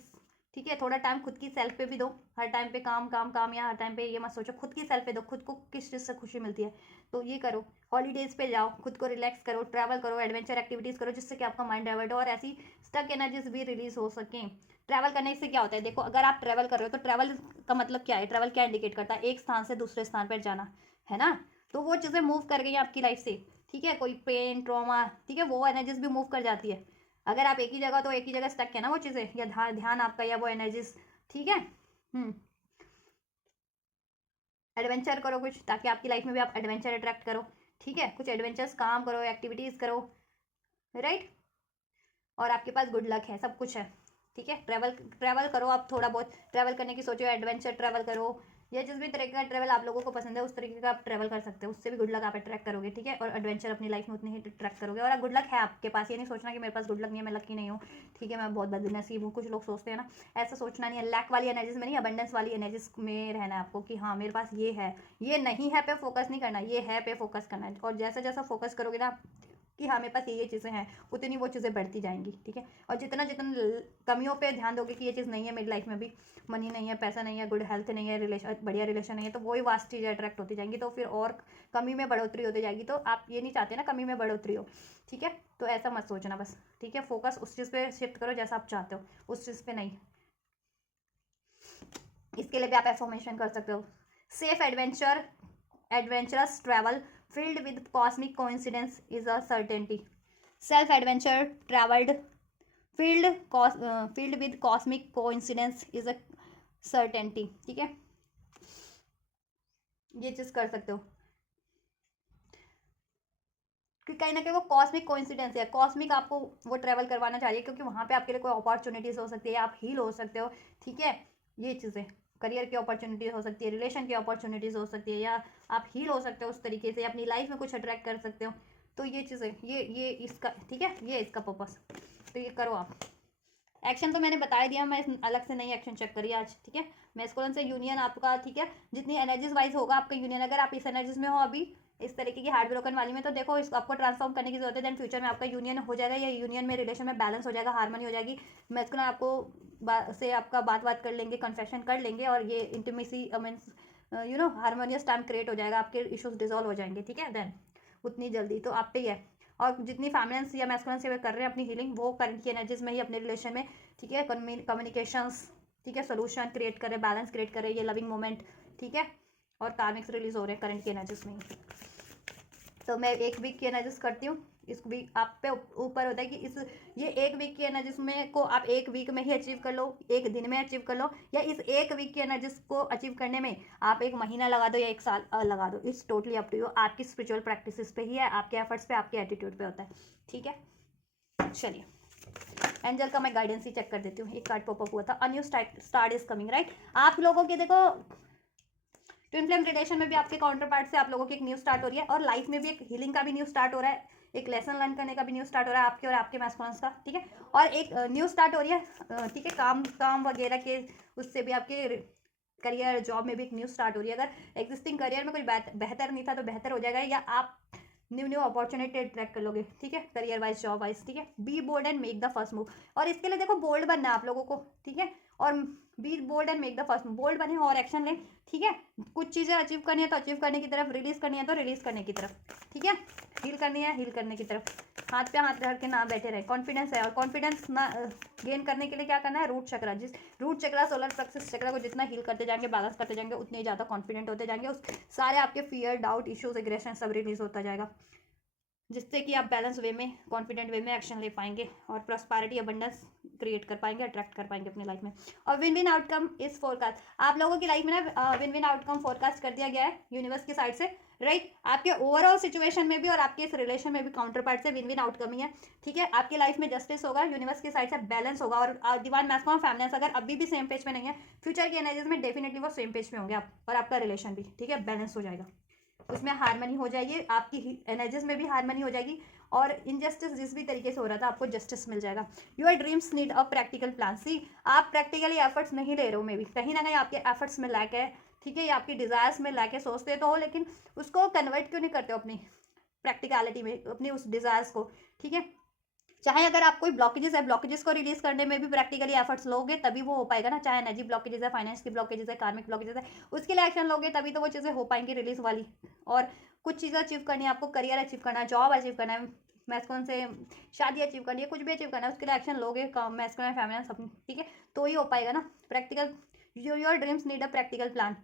ठीक है। थोड़ा टाइम खुद की सेल्फ पे भी दो, हर टाइम पे काम काम काम, या हर टाइम पे ये मत सोचो, खुद की सेल्फ पे दो, खुद को किस चीज़ से खुशी मिलती है तो ये करो। हॉलीडेज़ पे जाओ, खुद को रिलैक्स करो, ट्रैवल करो, एडवेंचर एक्टिविटीज़ करो, जिससे कि आपका माइंड डाइवर्ट हो और ऐसी स्टक एनर्जीज भी रिलीज हो सकें। ट्रैवल करने से क्या होता है, देखो अगर आप ट्रैवल कर रहे हो तो ट्रैवल का मतलब क्या है, ट्रैवल क्या इंडिकेट करता है, एक स्थान से दूसरे स्थान पर जाना, है ना। तो वो चीज़ें मूव कर गई आपकी लाइफ से, ठीक है, कोई पेन ट्रॉमा, ठीक है, वो एनर्जीज भी मूव कर जाती है। अगर आप एक ही जगह, तो एक ही जगह स्टक है ना वो चीज़ें, या ध्यान आपका, या वो एनर्जीज, ठीक है। एडवेंचर करो कुछ, ताकि आपकी लाइफ में भी आप एडवेंचर अट्रैक्ट करो, ठीक है। कुछ एडवेंचर्स काम करो, एक्टिविटीज़ करो, राइट। और आपके पास गुड लक है, सब कुछ है, ठीक है। ट्रैवल ट्रैवल करो आप, थोड़ा बहुत ट्रैवल करने की सोचो, एडवेंचर ट्रैवल करो, या जिस भी तरीके का ट्रैवल आप लोगों को पसंद है उस तरीके का आप ट्रैवल कर सकते हो, उससे भी गुड लक आप अट्रैक्ट करोगे, ठीक है। और एडवेंचर अपनी लाइफ में उतनी ही अट्रैक्ट करोगे। और गुड लक है आपके पास, ये नहीं सोचना कि मेरे पास गुड लक नहीं है, मैं लकी नहीं हूँ, ठीक है, मैं बहुत बदनसीब हूँ, कुछ लोग सोचते हैं ना, ऐसा सोचना नहीं है। लैक वाली एनर्जीज में नहीं, अबंडेंस वाली एनर्जीज में रहना है आपको, कि हाँ मेरे पास ये है, ये नहीं है पे फोकस नहीं करना, ये है पे फोकस करना है। और जैसा जैसा फोकस करोगे ना कि हाँ मेरे पास ये चीज़ें हैं, उतनी वो चीज़ें बढ़ती जाएंगी, ठीक है। और जितना जितना कमियों पे ध्यान दोगे कि ये चीज़ नहीं है मेरी लाइफ में भी, मनी नहीं है, पैसा नहीं है, गुड हेल्थ नहीं है, रिलेशन बढ़िया रिलेशन नहीं है, तो वही वास्ट चीज़ें अट्रैक्ट होती जाएंगी, तो फिर और कमी में बढ़ोतरी होती जाएगी। तो आप ये नहीं चाहते ना कमी में बढ़ोतरी हो, ठीक है। तो ऐसा मत सोचना बस, ठीक है। फोकस उस चीज़ पे शिफ्ट करो जैसा आप चाहते हो, उस चीज़ पे नहीं। इसके लिए भी आप एफर्मेशन कर सकते हो, safe adventurous travel filled with cosmic coincidence is a certainty. Self adventure traveled filled with cosmic coincidence is a certainty, ठीक है। ये चीज़ कर सकते हो कि कहीं ना कहीं वो कॉस्मिक कोइंसिडेंस है, कॉस्मिक आपको वो ट्रैवल करवाना चाहिए, क्योंकि वहाँ पे आपके लिए कोई अपॉर्चुनिटीज़ हो सकती है, आप हील हो सकते हो, ठीक है। ये चीज़ें करियर की अपॉर्चुनिटीज़ हो सकती है, रिलेशन की अपॉर्चुनिटीज़ हो सकती है, या आप हील हो सकते हो उस तरीके से, अपनी लाइफ में कुछ अट्रैक्ट कर सकते हो। तो ये चीज़ें, ये इसका, ठीक है, ये इसका पर्पस, तो ये करो आप। एक्शन तो मैंने बता दिया, मैं अलग से नई एक्शन चेक करिए आज, ठीक है। मैस्कुलिन से यूनियन आपका, ठीक है, जितनी एनर्जीज वाइज होगा आपका यूनियन, अगर आप इस एनर्जीज में हो अभी इस तरीके की हार्ट ब्रोकन वाली में, तो देखो इसको आपको ट्रांसफॉर्म करने की जरूरत है, देन फ्यूचर में आपका यूनियन हो जाएगा, या यूनियन में रिलेशन में बैलेंस हो जाएगा, हारमोनी हो जाएगी। मैस्कुलिन आपको से आपका बात कर लेंगे, कन्फेशन कर लेंगे, और ये intimacy means harmonious time create हो जाएगा, आपके इशूज डिजॉल्व हो जाएंगे, ठीक है। देन उतनी जल्दी तो आप पे ही है। और जितनी फैमिलियंस या मैस्कुलिन से कर रहे हैं अपनी हीलिंग, वो करंट की एनर्जीज में ही अपने रिलेशन में, ठीक है, कम्युनिकेशंस, ठीक है, सोल्यूशन क्रिएट करे, बैलेंस क्रिएट करे, ये लविंग मोमेंट, ठीक है। और कार्मिक्स रिलीज हो रहे हैं करंट की एनर्जीज में। तो मैं एक वीक की एनर्जीज करती हूँ, इस वीक आप पे ऊपर होता है कि इस ये एक वीक की एनर्जीज में को आप एक वीक में ही अचीव कर लो, एक दिन में अचीव कर लो, या इस एक वीक की एनर्जीज को अचीव करने में आप एक महीना लगा दो या एक साल लगा दो, it's totally up to you, आपकी स्पिरिचुअल प्रैक्टिसेस पे ही है, आपके एफर्ट्स पे, आपके एटीट्यूड पे होता है, ठीक है। चलिए एंजल का मैं गाइडेंस ही चेक कर देती हूँ। एक कार्ड पॉपअप हुआ था, a new start is coming, right. आप लोगों के देखो ट्विन फ्लेम रिलेशन में भी आपके काउंटर पार्ट से आप लोगों की एक न्यू स्टार्ट हो रही है, और लाइफ में भी एक हीलिंग का भी न्यू स्टार्ट हो रहा है, एक लेसन लर्न करने का भी न्यू स्टार्ट हो रहा है आपके और आपके मैस्कुलिन्स का, ठीक है। और एक न्यू स्टार्ट हो रही है, ठीक है, काम वगैरह के उससे भी, आपके करियर जॉब में भी एक न्यू स्टार्ट हो रही है। अगर एग्जिस्टिंग करियर में कुछ बेहतर नहीं था तो बेहतर हो जाएगा, या आप न्यू अपॉर्चुनिटी अट्रैक्ट कर लोगे, ठीक है, करियर वाइज, जॉब वाइज, ठीक है। Be bold and make the first move, और इसके लिए देखो बोल्ड बनना है आप लोगों को, ठीक है। और be bold and make the first move, bold बने और एक्शन लें, ठीक है। कुछ चीज़ें अचीव करनी है तो अचीव करने की तरफ, रिलीज करनी है तो रिलीज करने की तरफ, ठीक है। हील करनी है, हील करने की तरफ, हाथ पे हाथ रख के ना बैठे रहे। कॉन्फिडेंस है, और कॉन्फिडेंस ना गेन करने के लिए क्या करना है, रूट चक्रा, जिस रूट चक्रा सोलर प्लेक्सस चक्रा को जितना हील करते जाएंगे, बैलेंस करते जाएंगे, उतने ही ज़्यादा कॉन्फिडेंट होते जाएंगे, उस सारे आपके फियर, डाउट, इश्यूज, एग्रेशन सब रिलीज होता जाएगा। जिससे कि आप बैलेंस वे में, कॉन्फिडेंट वे में एक्शन ले पाएंगे और प्रॉस्पेरिटी अबंडेंस क्रिएट कर पाएंगे, अट्रैक्ट कर पाएंगे अपनी लाइफ में। और win win outcome is forecast, आप लोगों की लाइफ में ना विन विन आउटकम फोरकास्ट कर दिया गया है यूनिवर्स की साइड से, राइट। आपके ओवरऑल सिचुएशन में भी और आपके इस रिलेशन में भी काउंटर पार्ट से विन विन आउटकम ही है, ठीक है। आपकी लाइफ में जस्टिस होगा, यूनिवर्स की साइड से बैलेंस होगा, और डिवाइन मैस्कुलिन फैमिनेंस अगर अभी भी सेम पेज पे नहीं है, फ्यूचर की एनर्जीज में डेफिनेटली वो सेम पेज पे होंगे आप और आपका रिलेशन भी, ठीक है, बैलेंस हो जाएगा, उसमें हारमनी हो जाएगी, आपकी एनर्जीज में भी हारमनी हो जाएगी, और इनजस्टिस जिस भी तरीके से हो रहा था आपको जस्टिस मिल जाएगा। Your dreams need a practical plan, see आप प्रैक्टिकली एफर्ट्स नहीं ले रहे हो, मे बी कहीं ना कहीं आपके एफर्ट्स में लैक है, ठीक है, या आपकी डिजायर्स में लैक है, सोचते तो हो लेकिन उसको कन्वर्ट क्यों नहीं करते हो अपनी प्रैक्टिकलिटी में, अपनी उस डिजायर्स को, ठीक है। चाहे अगर आप कोई ब्लॉकेजेस है, ब्लॉकेजेस को रिलीज करने में भी प्रैक्टिकली एफर्ट्स लोगे तभी वो हो पाएगा ना, चाहे एनर्जी ब्लॉकेजेस है, फाइनेंस की ब्लॉकेजेस है, कार्मिक ब्लॉकेजेस है, उसके लिए एक्शन लोगे तभी तो वो चीज़ें हो पाएंगी रिलीज वाली। और कुछ चीज़ें अचीव करनी है आपको, करियर अचीव करना है, जॉब अचीव करना है, मैस्कुलिन से शादी अचीव करनी है, कुछ भी अचीव करना है, उसके लिए एक्शन लोगे मैस्कुलिन फेमिनिन सब, ठीक है, तो ही हो पाएगा ना practical. Your dreams need a practical plan,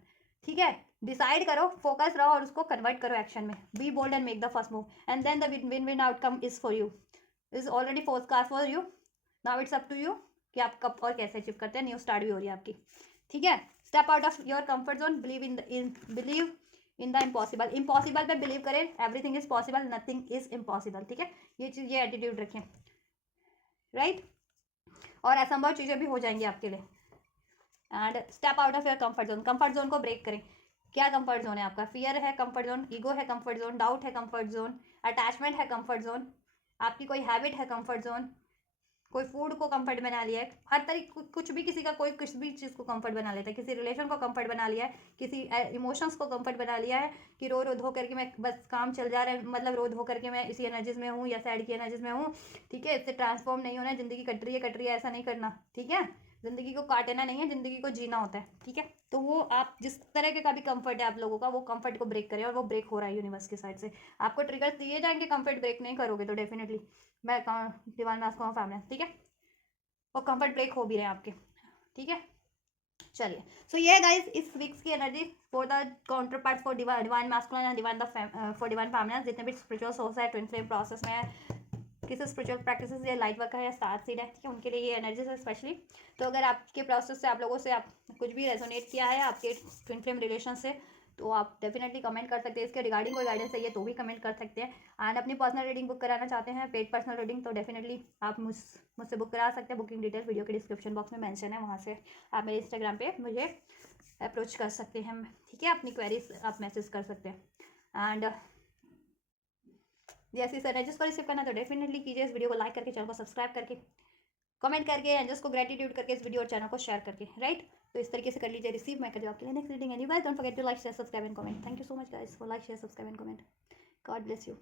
ठीक है। डिसाइड करो, फोकस रहो और उसको कन्वर्ट करो एक्शन में, be bold and make the first move and then the win win outcome is for you, is already forecast for you, now it's up to you कि आप कब और कैसे अचीव करते हैं, न्यू स्टार्ट भी हो रही है आपकी, ठीक है। Step out of your comfort zone, believe in the impossible, impossible पे बिलीव करें, everything is possible, nothing is impossible, ठीक है, ये चीज़, ये एटीट्यूड रखें, राइट, और असंभव चीज़ें भी हो जाएंगी आपके लिए। And step out of your comfort zone को ब्रेक करें। क्या कंफर्ट जोन है आपका? फियर है कंफर्ट जोन, ईगो है कंफर्ट जोन, डाउट है कंफर्ट जोन, अटैचमेंट है कंफर्ट जोन, आपकी कोई हैबिट है कंफर्ट जोन, कोई फूड को कंफर्ट बना लिया है, हर तरीके कुछ भी, किसी का कोई कुछ भी चीज़ को कंफर्ट बना लेता है, किसी रिलेशन को कंफर्ट बना लिया है, किसी इमोशंस को कंफर्ट बना लिया है कि रो रो धो करके मैं बस काम चल जा रहा है, मतलब रो धो करके मैं इसी एनर्जीज में हूँ या सैड की एनर्जीज में हूँ, ठीक है, इससे ट्रांसफॉर्म नहीं होना है, जिंदगी कट रही है, ऐसा नहीं करना, ठीक है, जिंदगी को काटना नहीं है, जिंदगी को जीना होता है, ठीक है। तो वो आप जिस तरह के का भी कंफर्ट है आप लोगों का, वो कंफर्ट को ब्रेक करें, और वो ब्रेक हो रहा है यूनिवर्स की साइड से, आपको ट्रिगर्स दिए जाएंगे, कंफर्ट ब्रेक नहीं करोगे तो डेफिनेटली मैं डिवाइन मैस्कुलिन फेमिनिन, ठीक है, और कंफर्ट ब्रेक हो भी रहे हैं आपके, ठीक है। चलिए, सो ये है गाइस इस वीक्स की energy for the counter part for divine masculine and divine for divine feminine, जितने भी स्पिरिचुअल सोर्स है, ट्विन फ्लेम प्रोसेस में है, किसी स्पिरिचुअल प्रैक्टिसेस या लाइट वर्क है या स्टार सीड है, ठीक है, उनके लिए ये एनर्जीज है स्पेशली। तो अगर आपके प्रोसेस से आप लोगों से आप कुछ भी रेजोनेट किया है आपके ट्विन फ्लेम रिलेशन से, तो आप डेफिनेटली कमेंट कर सकते हैं, इसके रिगार्डिंग कोई गाइडेंस चाहिए तो भी कमेंट कर सकते हैं। एंड अपनी पर्सनल रीडिंग बुक कराना चाहते हैं, पेड पर्सनल रीडिंग, तो डेफिनेटली आप मुझसे बुक करा सकते हैं। बुकिंग डिटेल वीडियो के डिस्क्रिप्शन बॉक्स में मेंशन है, वहाँ से आप मेरे इंस्टाग्राम पे मुझे अप्रोच कर सकते हैं, ठीक है, अपनी क्वेरीज आप मैसेज कर सकते हैं। एंड जैसे इस एनर्जीज को रिसीव करना तो डेफिनेटली कीजिए, इस वीडियो को लाइक करके, चैनल को सब्सक्राइब करके, कमेंट करके, एंजल्स को ग्रेटिट्यूड करके इस वीडियो और चैनल को शेयर करके, राइट। तो इस तरीके से कर लीजिए रिसीव, मैं कर दूँ आपके लिए next reading. And you guys don't forget to like share subscribe and comment. Thank you so much guys for like share subscribe and comment. God bless you.